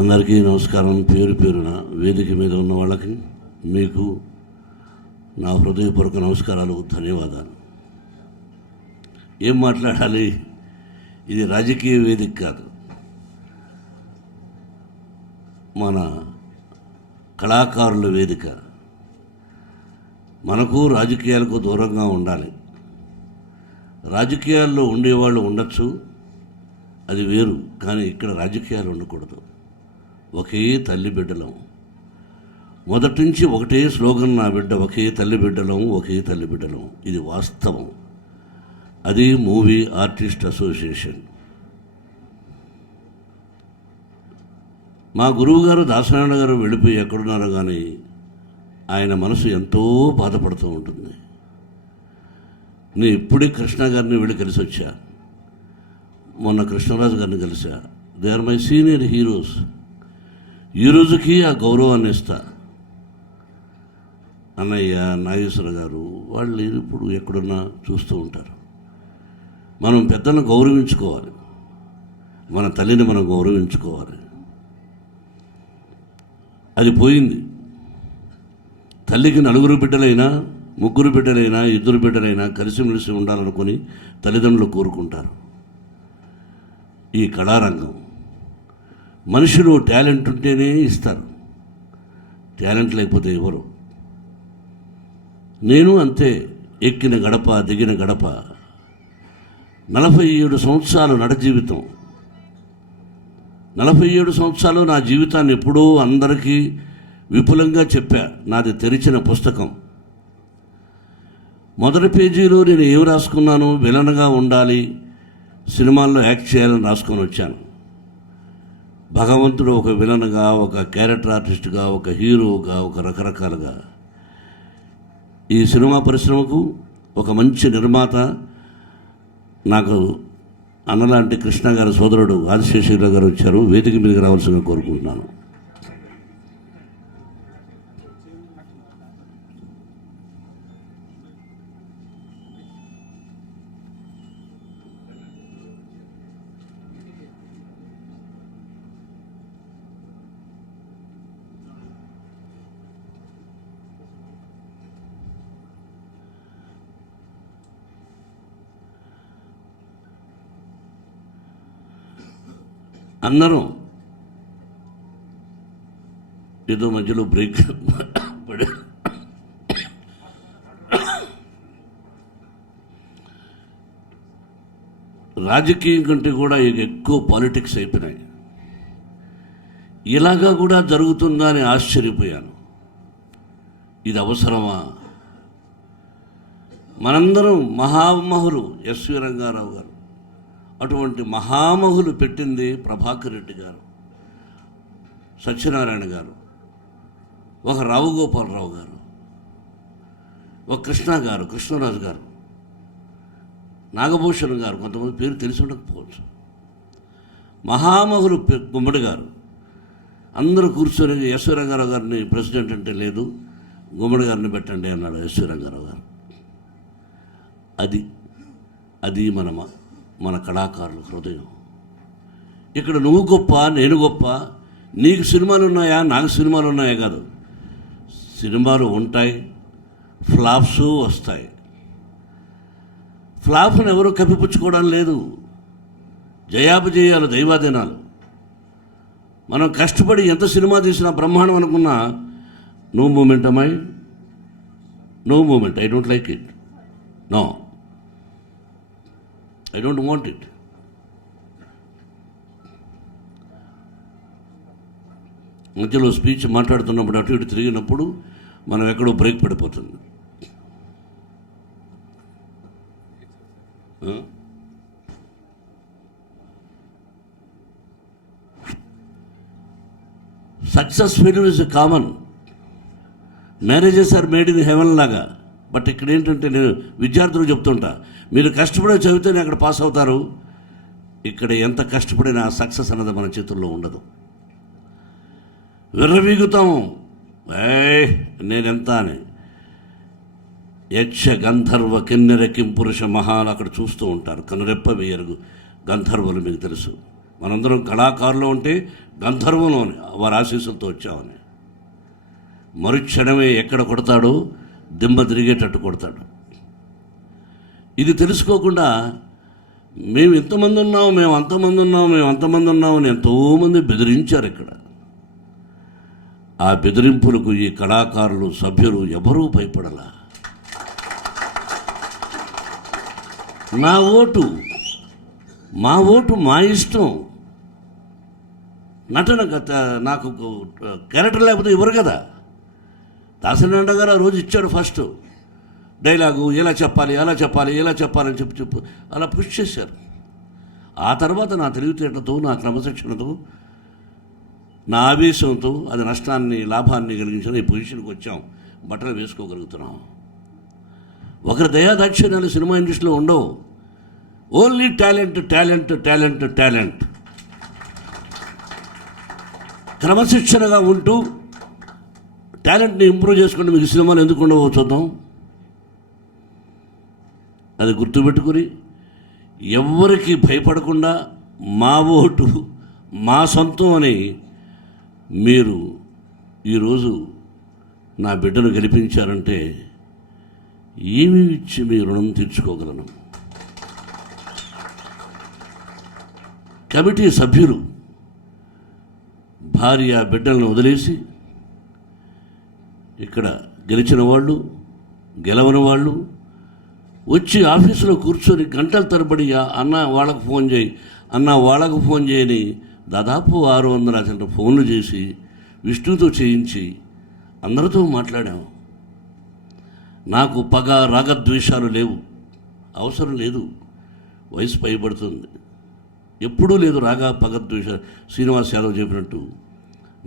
అందరికీ నమస్కారం. పేరు పేరున వేదిక మీద ఉన్న వాళ్ళకి మీకు నా హృదయపూర్వక నమస్కారాలు, ధన్యవాదాలు. ఏం మాట్లాడాలి, ఇది రాజకీయ వేదిక కాదు, మన కళాకారుల వేదిక. మనకు రాజకీయాలకు దూరంగా ఉండాలి. రాజకీయాల్లో ఉండేవాళ్ళు ఉండొచ్చు, అది వేరు. కానీ ఇక్కడ రాజకీయాలు ఉండకూడదు. ఒకే తల్లి బిడ్డలం. మొదటి నుంచి ఒకటే స్లోగన్ నా బిడ్డ, ఒకే తల్లి బిడ్డలం, ఒకే తల్లి బిడ్డలం. ఇది వాస్తవం. అది మూవీ ఆర్టిస్ట్ అసోసియేషన్. మా గురువు గారు దాసనారాయణ గారు వెళ్ళిపోయి ఎక్కడున్నారో కానీ ఆయన మనసు ఎంతో బాధపడుతూ ఉంటుంది. నేను ఇప్పుడే కృష్ణ గారిని వెళ్ళి కలిసి వచ్చా, మొన్న కృష్ణరాజు గారిని కలిసా. They are my senior heroes. ఈ రోజుకి ఆ గౌరవాన్ని ఇస్తా. అన్నయ్య, నాగేశ్వర గారు వాళ్ళు ఇప్పుడు ఎక్కడున్నా చూస్తూ ఉంటారు. మనం పెద్దలను గౌరవించుకోవాలి, మన తల్లిని మనం గౌరవించుకోవాలి. అది పోయింది. తల్లికి 4 బిడ్డలైనా, 3 బిడ్డలైనా, 2 బిడ్డలైనా కలిసిమెలిసి ఉండాలనుకుని తల్లిదండ్రులు కోరుకుంటారు. ఈ కళారంగం మనుషులు టాలెంట్ ఉంటేనే ఇస్తారు, టాలెంట్ లేకపోతే ఎవరు. నేను అంతే. ఎక్కిన గడప, దిగిన గడప. 47 సంవత్సరాలు నట జీవితం. 47 సంవత్సరాలు నా జీవితాన్ని ఎప్పుడూ అందరికీ విపులంగా చెప్పా. నాది తెరిచిన పుస్తకం. మొదటి పేజీలో నేను ఏం రాసుకున్నాను, విలన్గా ఉండాలి, సినిమాల్లో యాక్ట్ చేయాలని రాసుకొని వచ్చాను. భగవంతుడు ఒక విలన్గా, ఒక క్యారెక్టర్ ఆర్టిస్ట్గా, ఒక హీరోగా, ఒక రకరకాలుగా. ఈ సినిమా పరిశ్రమకు ఒక మంచి నిర్మాత, నాకు అన్నలాంటి కృష్ణ గారి సోదరుడు ఆదిశేషగిరి గారు వచ్చారు. వేదిక మీదకి రావాల్సిందిగా కోరుకుంటున్నాను. అందరం ఏదో మధ్యలో బ్రేక్ పడే రాజకీయం కంటే కూడా ఎక్కువ పాలిటిక్స్ అయిపోయినాయి. ఇలాగా కూడా జరుగుతుందా అని ఆశ్చర్యపోయాను. ఇది అవసరమా? మనందరం మహామహులు ఎస్వి రంగారావు గారు, అటువంటి మహామహులు పెట్టింది ప్రభాకర్ రెడ్డి గారు, సత్యనారాయణ గారు, ఒక రావు గోపాలరావు గారు, ఒక కృష్ణ గారు, కృష్ణరాజు గారు, నాగభూషణ్ గారు, కొంతమంది పేరు తెలిసి ఉండకపోవచ్చు. మహామహులు గుమ్మడి గారు అందరూ కూర్చొని ఎస్వి రంగారావు గారిని ప్రెసిడెంట్ అంటే లేదు, గుమ్మడి గారిని పెట్టండి అన్నాడు ఎస్వి రంగారావు గారు. అది మన కళాకారుల హృదయం. ఇక్కడ నువ్వు గొప్ప, నేను గొప్ప, నీకు సినిమాలు ఉన్నాయా, నాకు సినిమాలు ఉన్నాయా కాదు. సినిమాలు ఉంటాయి, ఫ్లాప్స్ వస్తాయి. ఫ్లాప్ను ఎవరు కప్పిపుచ్చుకోవడం లేదు. జయాపజయాలు దైవాధీనాలు. మనం కష్టపడి ఎంత సినిమా తీసినా బ్రహ్మాండం అనుకున్నా, నో మూమెంట్ అమ్మాయి, no moment, I don't like it, no, I don't want it. మధ్యలో స్పీచ్ మాట్లాడుతున్నప్పుడు అటు ఇటు తిరిగినప్పుడు మనం ఎక్కడో బ్రేక్ పడిపోతుంది. Success failure is common. Marriages are made in heaven లాగా. బట్ ఇక్కడ ఏంటంటే నేను విద్యార్థులకు చెప్తుంటా, మీరు కష్టపడి చదివితేనే అక్కడ పాస్ అవుతారు. ఇక్కడ ఎంత కష్టపడినా సక్సెస్ అన్నది మన చేతుల్లో ఉండదు. విర్రవీగుతాము, నేనెంత అని. యక్ష గంధర్వ కిన్నెర కింపురుష మహాన్ అక్కడ చూస్తూ ఉంటారు. కనురెప్ప వేయరు గంధర్వులు, మీకు తెలుసు. మనందరం కళాకారులు ఉంటే గంధర్వంలోని వారి ఆశీస్సులతో వచ్చామని. మరుక్షణమే ఎక్కడ కొడతాడో దిమ్మ తిరిగేటట్టు కొడతాడు. ఇది తెలుసుకోకుండా మేము ఇంతమంది ఉన్నాం, మేము అంతమంది ఉన్నాం, మేము అంతమంది ఉన్నామని ఎంతోమంది బెదిరించారు ఇక్కడ. ఆ బెదిరింపులకు ఈ కళాకారులు, సభ్యులు ఎవరూ భయపడలా. మా ఓటు మా ఇష్టం. నటన నాకు క్యారెక్టర్ లేకపోతే ఇవ్వరు కదా. దాసనారాయణ గారు ఆ రోజు ఇచ్చాడు ఫస్ట్ డైలాగు, ఎలా చెప్పాలి అలా చెప్పాలి ఎలా చెప్పాలని చెప్పు అలా పుష్ చేశారు. ఆ తర్వాత నా తెలివితేటలతో, నా క్రమశిక్షణతో, నా ఆవేశంతో అది నష్టాన్ని లాభాన్ని కలిగించిన ఈ పొజిషన్కి వచ్చాం. బట్టలు వేసుకోగలుగుతున్నాం. ఒకరి దయాదాక్షిణ్యాలు సినిమా ఇండస్ట్రీలో ఉండవు. Only talent talent talent talent. క్రమశిక్షణగా ఉంటూ టాలెంట్ని ఇంప్రూవ్ చేసుకుంటే మీకు సినిమాలు ఎందుకు ఉండవో చూద్దాం. అది గుర్తుపెట్టుకుని ఎవ్వరికి భయపడకుండా మా ఓటు మా సొంతం అని మీరు ఈరోజు నా బిడ్డను గెలిపించారంటే ఏమి ఇచ్చి మీ రుణం తీర్చుకోగలను. కమిటీ సభ్యులు భార్య బిడ్డలను వదిలేసి ఇక్కడ గెలిచిన వాళ్ళు, గెలవని వాళ్ళు వచ్చి ఆఫీసులో కూర్చొని గంటల తరబడి అన్న వాళ్ళకు ఫోన్ చేయి, అన్న వాళ్ళకు ఫోన్ చేయని దాదాపు 600 అసలు ఫోన్లు చేసి విష్ణుతో చేయించి అందరితో మాట్లాడాము. నాకు పగ రాగద్వేషాలు లేవు, అవసరం లేదు. వయసు పైబడుతుంది, ఎప్పుడూ లేదు రాగ పగద్వేష. శ్రీనివాస్ యాదవ్ చెప్పినట్టు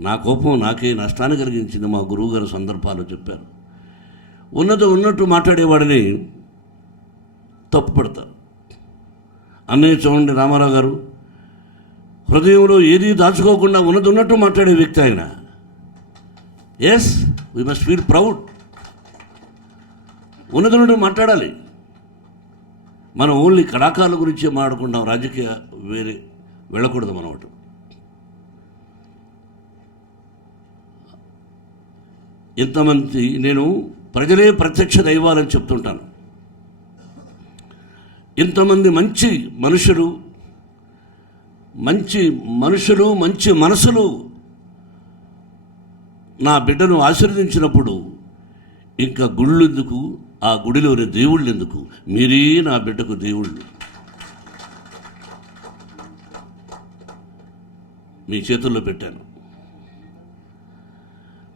నా కోపం నాకే నష్టాన్ని కలిగించింది. మా గురువుగారు సందర్భాలు చెప్పారు. ఉన్నట్టు మాట్లాడేవాడిని తప్పు పడతారు. అన్నయ్య చూడండి, రామారావు గారు హృదయంలో ఏది దాచుకోకుండా ఉన్నట్టు మాట్లాడే వ్యక్తి ఆయన. Yes, we must feel proud. ఉన్నట్టు మాట్లాడాలి. మనం ఓన్లీ కళాకారుల గురించే మాట్లాడుకుంటాం, రాజకీయ వేరే వెళ్ళకూడదు మనం. అటు ఇంతమంది నేను ప్రజలే ప్రత్యక్ష దైవాలని చెప్తుంటాను. ఇంతమంది మంచి మనుషులు, మంచి మనసులు నా బిడ్డను ఆశీర్వదించినప్పుడు ఇంకా గుళ్ళు ఎందుకు, ఆ గుడిలోని దేవుళ్ళు ఎందుకు? మీరే నా బిడ్డకు దేవుళ్ళు. మీ చేతుల్లో పెట్టాను.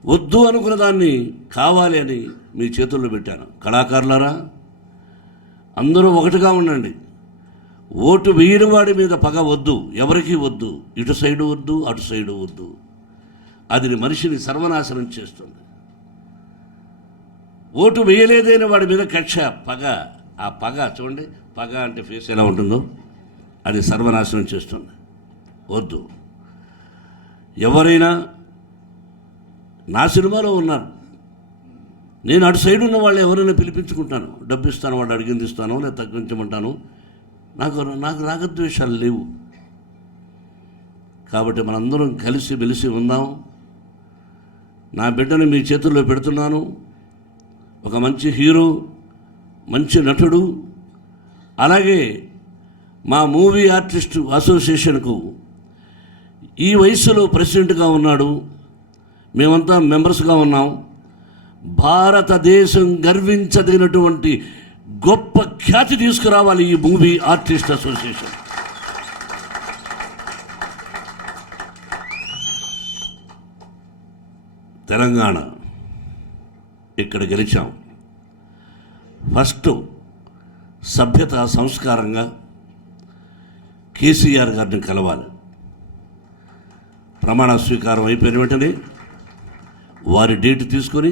వద్దు అనుకున్న దాన్ని కావాలి అని మీ చేతుల్లో పెట్టాను. కళాకారులారా, అందరూ ఒకటిగా ఉండండి. ఓటు వేయని వాడి మీద పగ వద్దు, ఎవరికీ వద్దు. ఇటు సైడు వద్దు, అటు సైడు వద్దు. అది మనిషిని సర్వనాశనం చేస్తుంది. ఓటు వేయలేదైన వాడి మీద కక్ష, పగ. ఆ పగ చూడండి, పగ అంటే ఫేస్ ఎలా ఉంటుందో అది సర్వనాశనం చేస్తుంది. వద్దు. ఎవరైనా నా సినిమాలో ఉన్నారు, నేను అటు సైడ్ ఉన్న వాళ్ళు ఎవరైనా పిలిపించుకుంటాను, డబ్బు ఇస్తాను, వాడు అడిగింది ఇస్తాను, లేదా తగ్గించమంటాను. నాకు రాగద్వేషాలు లేవు. కాబట్టి మనందరం కలిసి మెలిసి ఉందాం. నా బిడ్డను మీ చేతుల్లో పెడుతున్నాను. ఒక మంచి హీరో, మంచి నటుడు, అలాగే మా మూవీ ఆర్టిస్టు అసోసియేషన్కు ఈ వయసులో ప్రెసిడెంట్గా ఉన్నాడు. మేమంతా మెంబర్స్గా ఉన్నాం. భారతదేశం గర్వించదగినటువంటి గొప్ప ఖ్యాతి తీసుకురావాలి ఈ మూవీ ఆర్టిస్ట్ అసోసియేషన్. తెలంగాణ ఇక్కడ గెలిచాం. ఫస్ట్ సభ్యత సంస్కారంగా కేసీఆర్ గారిని కలవాలి. ప్రమాణ స్వీకారం అయిపోయిన వెంటనే వారి డేట్ తీసుకొని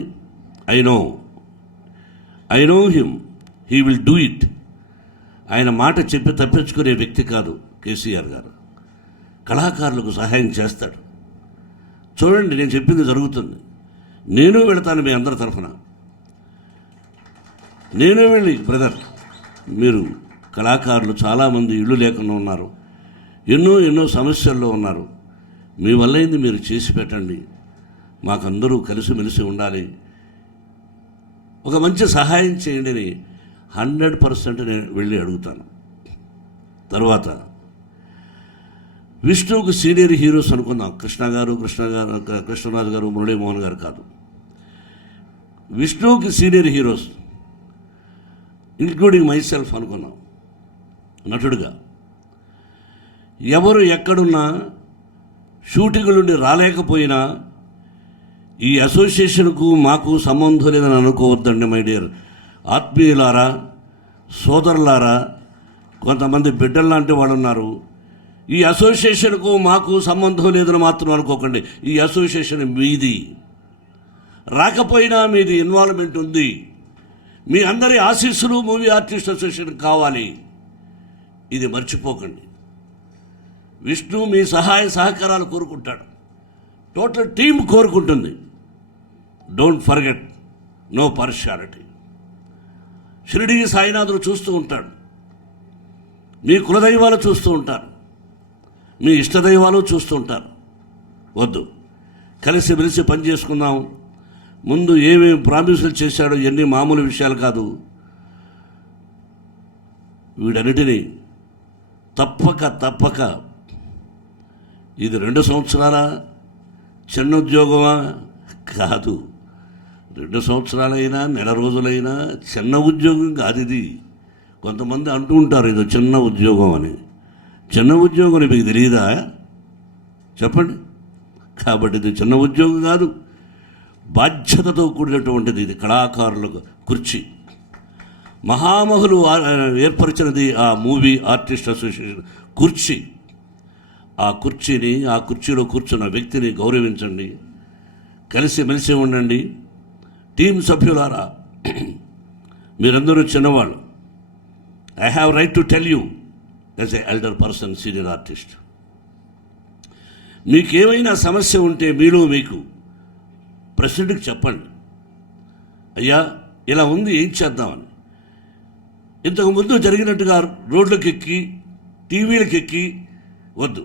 I know him, he will do it. ఆయన మాట చెప్పి తప్పించుకునే వ్యక్తి కాదు కేసీఆర్ గారు. కళాకారులకు సహాయం చేస్తాడు. చూడండి, నేను చెప్పింది జరుగుతుంది. నేను వెళతాను మీ అందరి తరఫున. నేను వెళ్ళి, బ్రదర్, మీరు కళాకారులు చాలామంది ఇళ్ళు లేకుండా ఉన్నారు, ఎన్నో సమస్యల్లో ఉన్నారు. మీ వల్ల అయింది మీరు చేసి పెట్టండి, మాకందరూ కలిసిమెలిసి ఉండాలి, ఒక మంచి సహాయం చేయండి అని 100% నేను వెళ్ళి అడుగుతాను. తర్వాత విష్ణువుకు సీనియర్ హీరోస్ అనుకుందాం. కృష్ణరాజు గారు, మురళీమోహన్ గారు కాదు. విష్ణువుకి సీనియర్ హీరోస్ ఇంక్లూడింగ్ మైసెల్ఫ్ అనుకున్నాం. నటుడుగా ఎవరు ఎక్కడున్నా షూటింగ్ నుండి రాలేకపోయినా ఈ అసోసియేషన్కు మాకు సంబంధం లేదని అనుకోవద్దండి మై డియర్ ఆత్మీయులారా, సోదరులారా. కొంతమంది బిడ్డలు లాంటి వాళ్ళు ఉన్నారు. ఈ అసోసియేషన్కు మాకు సంబంధం లేదని మాత్రం అనుకోకండి. ఈ అసోసియేషన్ మీది, రాకపోయినా మీది ఇన్వాల్వ్మెంట్ ఉంది. మీ అందరి ఆశీస్సులు మూవీ ఆర్టిస్ట్ అసోసియేషన్ కావాలి, ఇది మర్చిపోకండి. విష్ణు మీ సహాయ సహకారాలు కోరుకుంటాడు, టోటల్ టీం కోరుకుంటుంది. Don't forget, no partiality. Shirdi సాయినాథుడు చూస్తూ ఉంటాడు, మీ కులదైవాలు చూస్తూ ఉంటారు, మీ ఇష్టదైవాలు చూస్తూ ఉంటారు. వద్దు, కలిసిమెలిసి పని చేసుకుందాం. ముందు ఏమేమి ప్రామిసులు చేశాడో ఎన్ని మామూలు విషయాలు కాదు. వీటన్నిటినీ తప్పక ఇది 2 సంవత్సరాల చిన్న ఉద్యోగమా? కాదు. 2 సంవత్సరాలైనా నెల రోజులైనా చిన్న ఉద్యోగం కాదు ఇది. కొంతమంది అంటూ ఉంటారు ఇది చిన్న ఉద్యోగం అని. చిన్న ఉద్యోగం మీకు తెలియదా? చెప్పండి. కాబట్టి ఇది చిన్న ఉద్యోగం కాదు, బాధ్యతతో కూడినటువంటిది. ఇది కళాకారులకు కుర్చీ. మహామహులు ఏర్పరిచినది ఆ మూవీ ఆర్టిస్ట్ అసోసియేషన్ కుర్చీ. ఆ కుర్చీలో కూర్చున్న వ్యక్తిని గౌరవించండి, కలిసిమెలిసి ఉండండి. టీం సభ్యులారా, మీరందరూ చిన్నవాళ్ళు. I have right to tell you as a elder person, senior artist. మీకేమైనా సమస్య ఉంటే మీలో మీకు ప్రెసిడెంట్కి చెప్పండి, అయ్యా ఇలా ఉంది, ఏం చేద్దామని. ఇంతకుముందు జరిగినట్టుగా రోడ్లకు ఎక్కి టీవీలకు ఎక్కి వద్దు.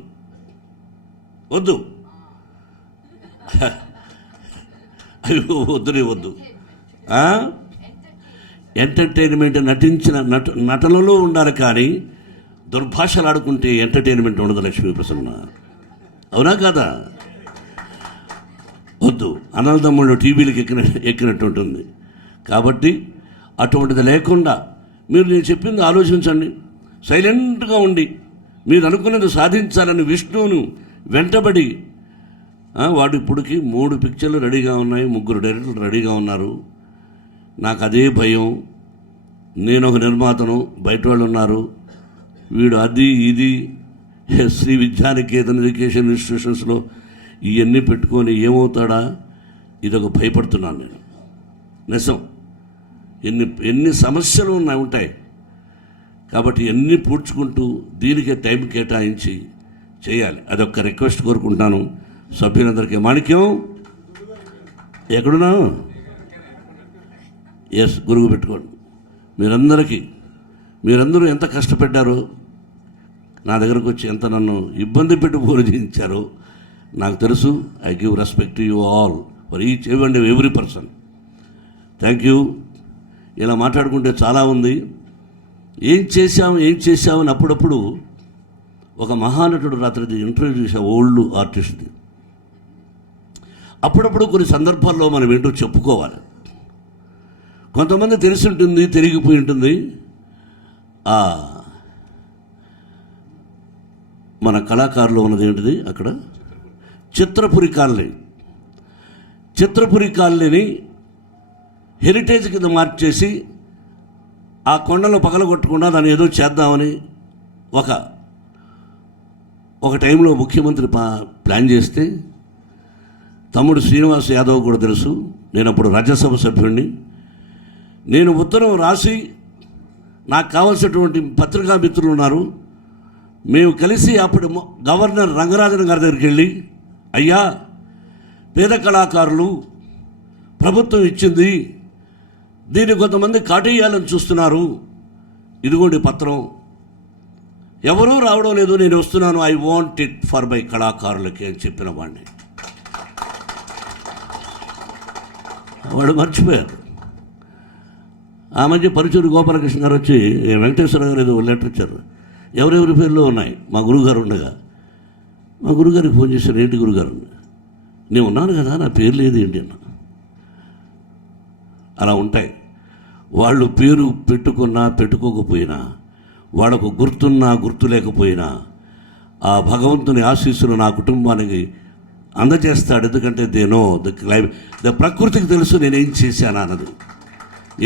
అయ్యో వద్దు. ఎంటర్టైన్మెంట్ నటనలో ఉండాలి, కానీ దుర్భాషలు ఆడుకుంటే ఎంటర్టైన్మెంట్ ఉండదు. లక్ష్మీ ప్రసన్న, అవునా కాదా? వద్దు. అన్నదమ్ముళ్ళు టీవీలకు ఎక్కినట్టు ఉంటుంది. కాబట్టి అటువంటిది లేకుండా మీరు నేను చెప్పింది ఆలోచించండి. సైలెంట్గా ఉండి మీరు అనుకున్నది సాధించాలని విష్ణువును వెంటబడి, వాడు ఇప్పటికి 3 పిక్చర్లు రెడీగా ఉన్నాయి, 3 డైరెక్టర్లు రెడీగా ఉన్నారు. నాకు అదే భయం. నేను ఒక నిర్మాతను, బయట వాళ్ళు ఉన్నారు. వీడు అది ఇది శ్రీ విద్యానికేతన్ ఎడ్యుకేషన్ ఇన్స్టిట్యూషన్స్లో ఇవన్నీ పెట్టుకొని ఏమవుతాడా, ఇదొక భయపడుతున్నాను నేను. నిజం, ఎన్ని సమస్యలు ఉంటాయి. కాబట్టి ఎన్ని పూడ్చుకుంటూ దీనికే టైం కేటాయించి చేయాలి. అదొక రిక్వెస్ట్ కోరుకుంటున్నాను సభ్యులందరికీ. మాణిక్యం ఎక్కడున్నావు? ఎస్, గురువు పెట్టుకోండి. మీరందరూ ఎంత కష్టపడ్డారో, నా దగ్గరకు వచ్చి ఎంత నన్ను ఇబ్బంది పెట్టి పూజించారో నాకు తెలుసు. I give respect to you all, for each and every person. Thank you. ఇలా మాట్లాడుకుంటే చాలా ఉంది. ఏం చేశామని అప్పుడప్పుడు ఒక మహానటుడు రాత్రి ఇంటర్వ్యూ చేసా, ఓల్డ్ ఆర్టిస్ట్ది. అప్పుడప్పుడు కొన్ని సందర్భాల్లో మనం ఏంటో చెప్పుకోవాలి. కొంతమంది తెలిసి ఉంటుంది, తిరిగిపోయి ఉంటుంది. మన కళాకారులు ఉన్నది ఏంటిది అక్కడ, చిత్రపురి కాలనీని హెరిటేజ్ కింద మార్చేసి ఆ కొండలో పగలగొట్టకుండా దాన్ని ఏదో చేద్దామని ఒక టైంలో ముఖ్యమంత్రి ప్లాన్ చేస్తే, తమ్ముడు శ్రీనివాస్ యాదవ్ కూడా తెలుసు, నేను అప్పుడు రాజ్యసభ సభ్యుడిని. నేను ఉత్తరం రాసి, నాకు కావాల్సినటువంటి పత్రికా మిత్రులు ఉన్నారు, మేము కలిసి అప్పుడు గవర్నర్ రంగరాజన్ గారి దగ్గరికి వెళ్ళి, అయ్యా పేద కళాకారులు ప్రభుత్వం ఇచ్చింది, దీన్ని కొంతమంది కాటేయాలని చూస్తున్నారు, ఇదిగోండి పత్రం, ఎవరూ రావడం లేదు, నేను వస్తున్నాను, I want it for my కళాకారులకి అని చెప్పిన వాడిని. వాడు మర్చిపోయారు. ఆ మధ్య పరుచూరి గోపాలకృష్ణ గారు వచ్చి వెంకటేశ్వర గారు ఏదో లెటర్ ఇచ్చారు, ఎవరెవరి పేర్లు ఉన్నాయి, మా గురువుగారు ఉండగా. మా గురుగారికి ఫోన్ చేశారు, ఏంటి గురుగారు, నేను ఉన్నాను కదా, నా పేరు లేదు ఏంటి అన్న. అలా ఉంటాయి. వాళ్ళు పేరు పెట్టుకున్నా పెట్టుకోకపోయినా, వాళ్ళకు గుర్తున్నా గుర్తు లేకపోయినా ఆ భగవంతుని ఆశీస్సులు నా కుటుంబానికి అందజేస్తాడు. ఎందుకంటే దేనో ద ప్రకృతికి తెలుసు నేనేం చేశాను అన్నది.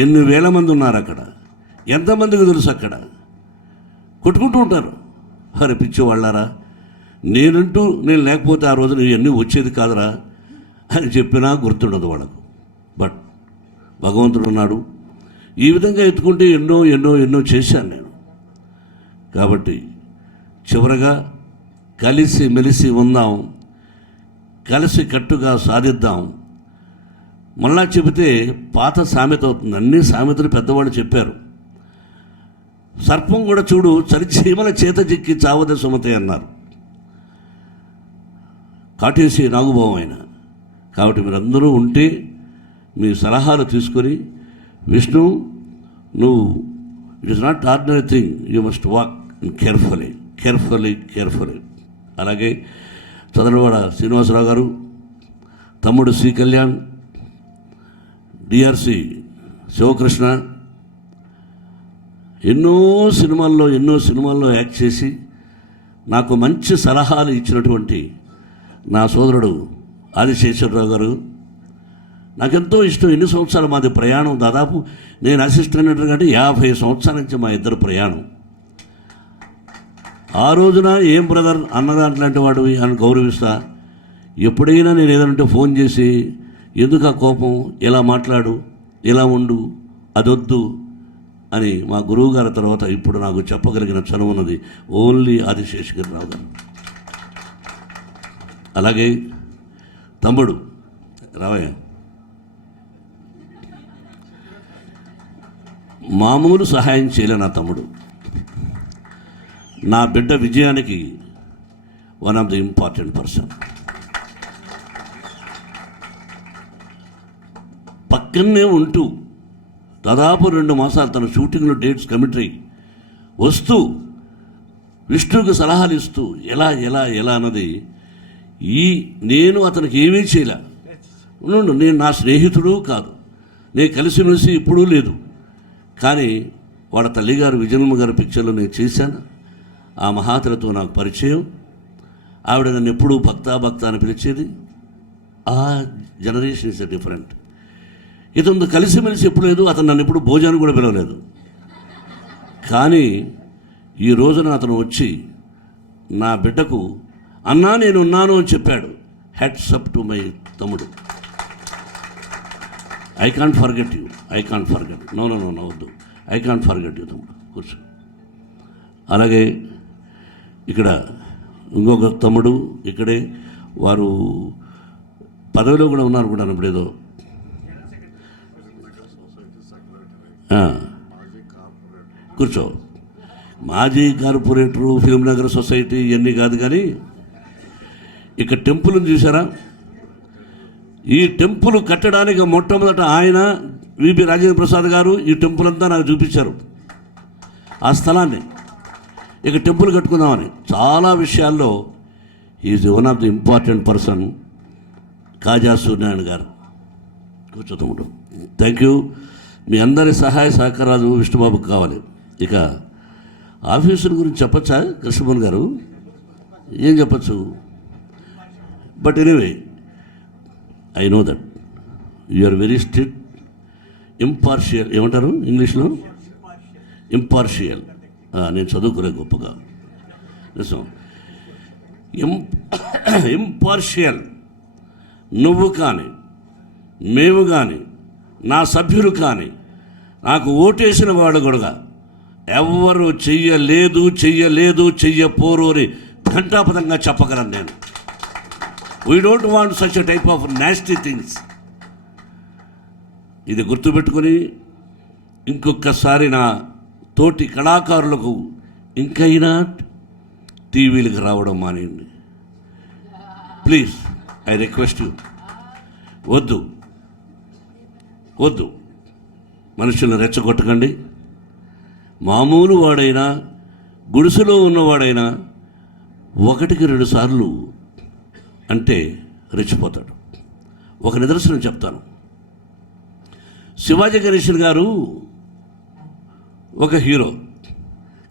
ఎన్ని వేల మంది ఉన్నారు అక్కడ, ఎంతమందికి తెలుసు అక్కడ. కొట్టుకుంటూ ఉంటారు, అరే పిచ్చి వాళ్ళారా, నేను లేకపోతే ఆ రోజున ఇవన్నీ వచ్చేది కాదురా అని చెప్పినా గుర్తుండదు వాళ్ళకు. బట్ భగవంతుడు ఉన్నాడు. ఈ విధంగా ఎత్తుకుంటే ఎన్నో ఎన్నో ఎన్నో చేశాను నేను. కాబట్టి చివరగా కలిసి మెలిసి ఉందాం, కలిసి కట్టుగా సాధిద్దాం. మళ్ళా చెబితే పాత సామెత అవుతుంది. అన్ని సామెతలు పెద్దవాళ్ళు చెప్పారు. సర్పం కూడా చూడు చరిచీమల చేత చిక్కి చావద సుమతే అన్నారు కాటేసి నాగుభావం ఆయన. కాబట్టి మీరందరూ ఉంటే మీ సలహాలు తీసుకొని, విష్ణు నువ్వు it is not ordinary thing, you must walk carefully carefully carefully. అలాగే చదలవాడ శ్రీనివాసరావు గారు, తమ్ముడు సి కళ్యాణ్, డిఆర్సి శివకృష్ణ ఎన్నో సినిమాల్లో యాక్ట్ చేసి నాకు మంచి సలహాలు ఇచ్చినటువంటి నా సోదరుడు ఆదిశేషవరావు గారు. నాకెంతో ఇష్టం. ఎన్ని సంవత్సరాలు మాది ప్రయాణం, దాదాపు నేను అసిస్టెంట్ కంటే 50 సంవత్సరాల నుంచి మా ఇద్దరు ప్రయాణం. ఆ రోజున ఏం బ్రదర్ అన్నదాంట్లాంటి వాడు అని గౌరవిస్తా. ఎప్పుడైనా నేను ఏదంటే ఫోన్ చేసి ఎందుకు ఆ కోపం, ఎలా మాట్లాడు, ఎలా ఉండు, అదొద్దు అని మా గురువు గారి తర్వాత ఇప్పుడు నాకు చెప్పగలిగిన చనువు ఉన్నది ఓన్లీ ఆదిశేషగిరిరావు గారు. అలాగే తమ్ముడు రావయ్య, మామూలు సహాయం చేయలే నా తమ్ముడు. నా బిడ్డ విజయానికి one of the important person. పక్కనే ఉంటూ దాదాపు 2 మాసాలు తన షూటింగ్లో డేట్స్ కమిటరీ వస్తూ విష్ణువుకి సలహాలు ఇస్తూ ఎలా ఎలా ఎలా అన్నది. నేను అతనికి ఏమీ చేయలే. నేను నా స్నేహితుడు కాదు, నేను కలిసిమెలిసి ఇప్పుడూ లేదు. కానీ వాళ్ళ తల్లిగారు విజయమ్మ గారి పిక్చర్లో నేను చేశాను. ఆ మహాతలతో నాకు పరిచయం. ఆవిడ నన్ను ఎప్పుడూ భక్త అని పిలిచేది. ఆ జనరేషన్ ఇస్ డిఫరెంట్. ఇతను కలిసిమెలిసి ఎప్పుడు లేదు. అతను నన్ను ఎప్పుడు భోజనం కూడా పిలవలేదు. కానీ ఈ రోజున అతను వచ్చి నా బిడ్డకు అన్నా నేను ఉన్నాను అని చెప్పాడు. హ్యాట్స్ అప్ టు మై తమ్ముడు. I can't forget you, I can't forget. No వద్దు, ఐ కాంట్ ఫర్గెట్ యూ తమ్ముడు, కూర్చో. అలాగే ఇక్కడ ఇంకొక తమ్ముడు ఇక్కడే, వారు పదవిలో కూడా ఉన్నారు కూడా ఇప్పుడు ఏదో కూర్చో. మాజీ కార్పొరేటరు, ఫిల్మ్ నగర్ సొసైటీ ఇవన్నీ కాదు. కానీ ఇక్కడ టెంపుల్ని చూసారా? ఈ టెంపుల్ కట్టడానికి మొట్టమొదట ఆయన విబి రాజేంద్ర ప్రసాద్ గారు ఈ టెంపుల్ అంతా నాకు చూపించారు. ఆ స్థలాన్ని ఇక టెంపుల్ కట్టుకుందామని చాలా విషయాల్లో is one of the important person. Kaja Suryanarayana గారు, కూర్చో తమ్ముడు. Thank you. మీ అందరి సహాయ సహకారాలు విష్ణుబాబుకు కావాలి. ఇక ఆఫీసుల గురించి చెప్పచ్చా కృష్ణమోహన్ గారు? ఏం చెప్పచ్చు? But anyway I know that you are very strict, impartial. ఏమంటారు ఇంగ్లీష్లో? ఇంపార్షియల్. నేను చదువుకునే గొప్పగా నిజం. ఇంపార్షియల్. నువ్వు కానీ, మేము కానీ, నా సభ్యులు కానీ, నాకు ఓటేసిన వాడు కూడా ఎవరు చెయ్యలేదు చెయ్యపోరు అని ఘంటాపథంగా చెప్పగలను నేను. We don't want such a type of nasty things. ఇది గుర్తుపెట్టుకొని ఇంకొకసారి నా తోటి కళాకారులకు ఇంకైనా టీవీలకు రావడం మానేయండి ప్లీజ్. I request you. వద్దు వద్దు, మనుషులను రెచ్చగొట్టకండి. మామూలు వాడైనా గుడిసెలో ఉన్నవాడైనా 1-2 సార్లు అంటే రెచ్చిపోతాడు. ఒక నిదర్శనం చెప్తాను. శివాజీ గణేశన్ గారు ఒక హీరో,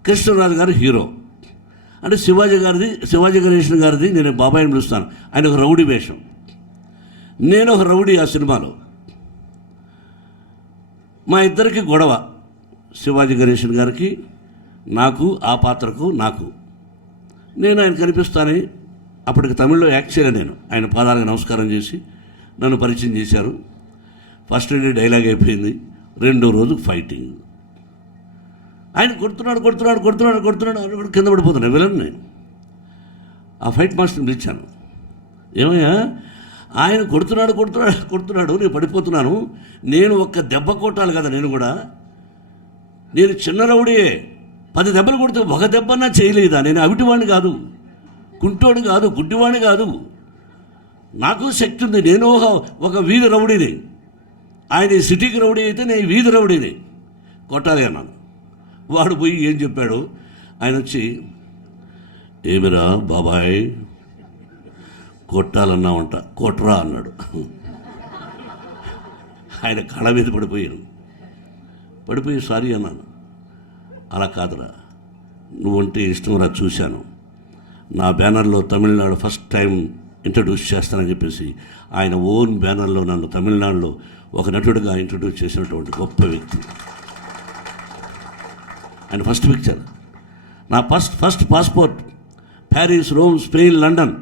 కృష్ణరాజు గారు హీరో. అంటే శివాజీ గణేశన్ గారిది నేను బాబాయిని పిలుస్తాను. ఆయన ఒక రౌడీ వేషం, నేను ఒక రౌడీ ఆ సినిమాలో. మా ఇద్దరికి గొడవ, శివాజీ గణేశన్ గారికి నాకు, ఆ పాత్రకు నాకు. నేను ఆయన కనిపిస్తానే, అప్పటికి తమిళ్లో యాక్ట్ చేయలే. నేను ఆయన పాదాలకు నమస్కారం చేసి నన్ను పరిచయం చేశారు. ఫస్ట్ డే డైలాగ్ అయిపోయింది, 2వ రోజు ఫైటింగ్. ఆయన కొడుతున్నాడు కింద పడిపోతున్నాను విలన్. నేను ఆ ఫైట్ మాస్టర్ని పిలిచాను. ఏమయ్యా, ఆయన కొడుతున్నాడు, నేను పడిపోతున్నాను, నేను ఒక్క దెబ్బ కొట్టాలి కదా. నేను చిన్న రౌడీయే, 10 దెబ్బలు కొడితే ఒక దెబ్బన్నా చేయలేదా? నేను అవిటివాణ్ణి కాదు, కుంటోడు కాదు, గుడ్డివాణ్ణి కాదు, నాకు శక్తి ఉంది. నేను ఒక వీధి రౌడీని. ఆయన సిటీకి రౌడీ అయితే నేను వీధి రౌడీని, కొట్టాలి అన్నాను. వాడు పోయి ఏం చెప్పాడు, ఆయన వచ్చి, ఏమిరా బాబాయ్ కొట్టాలన్నావంట, కొట్రా అన్నాడు. ఆయన కళ మీద పడిపోయి సారీ అన్నాను. అలా కాదురా, నువ్వంటే ఇష్టంరా, చూశాను. నా బ్యానర్లో తమిళనాడు ఫస్ట్ టైం ఇంట్రడ్యూస్ చేస్తానని చెప్పేసి ఆయన ఓన్ బ్యానర్లో నన్ను తమిళనాడులో ఒక నటుడిగా ఇంట్రడ్యూస్ చేసినటువంటి గొప్ప వ్యక్తి. ఆయన ఫస్ట్ పిక్చర్, నా first passport Paris, Rome, Spain, London,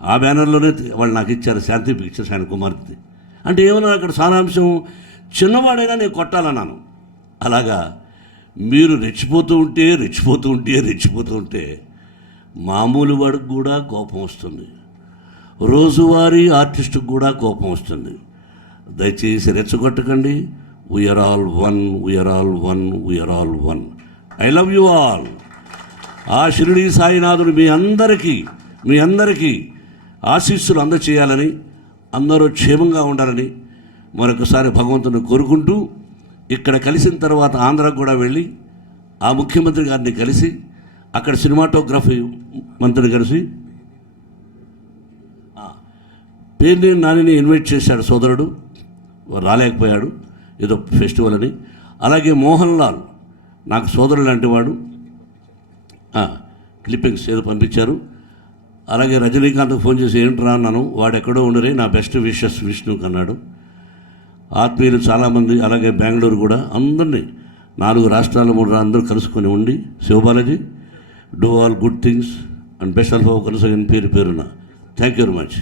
ఆ బ్యానర్లోనే వాళ్ళు నాకు ఇచ్చారు. శాంతి పిక్చర్స్, ఆయన కుమార్తె. అంటే ఏమన్నా అక్కడ సారాంశం, చిన్నవాడైనా నేను కొట్టాలన్నాను. అలాగా మీరు రెచ్చిపోతూ ఉంటే మామూలు వాడికి కూడా కోపం వస్తుంది, రోజువారీ ఆర్టిస్టుకు కూడా కోపం వస్తుంది. దయచేసి రెచ్చగొట్టకండి. We are all one. I love you all. ఆ షిరిడీ సాయినాథుడు మీ అందరికీ ఆశీస్సులు అందచేయాలని, అందరూ క్షేమంగా ఉండాలని మరొకసారి భగవంతుని కోరుకుంటూ, ఇక్కడ కలిసిన తర్వాత ఆంధ్రాకు కూడా వెళ్ళి ఆ ముఖ్యమంత్రి గారిని కలిసి, అక్కడ సినిమాటోగ్రఫీ మంత్రిని కలిసి, పేర్నేని నానిని ఇన్వైట్ చేశాడు సోదరుడు, రాలేకపోయాడు ఏదో ఫెస్టివల్ అని. అలాగే మోహన్ లాల్ నాకు సోదరుడు లాంటి వాడు, క్లిప్పింగ్స్ ఏదో పంపించారు. అలాగే రజనీకాంత్కి ఫోన్ చేసి ఏంట్రా అన్నాను, వాడు ఎక్కడో ఉండరే, నా బెస్ట్ విషెస్ విష్ణుకి అన్నాడు. ఆత్మీయులు చాలామంది, అలాగే బెంగళూరు కూడా, అందరినీ 4 రాష్ట్రాలు 3 అందరూ కలుసుకొని ఉండి, Sivabalaji do all good things and best ఆల్ఫ్ కొనసాగిన పేరున థ్యాంక్ యూ వెరీ మచ్.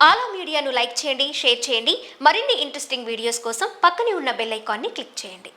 ఆలా మీడియాను లైక్ చేయండి, షేర్ చేయండి. మరిన్ని ఇంట్రెస్టింగ్ వీడియోస్ కోసం పక్కనే ఉన్న బెల్ ఐకాన్ని క్లిక్ చేయండి.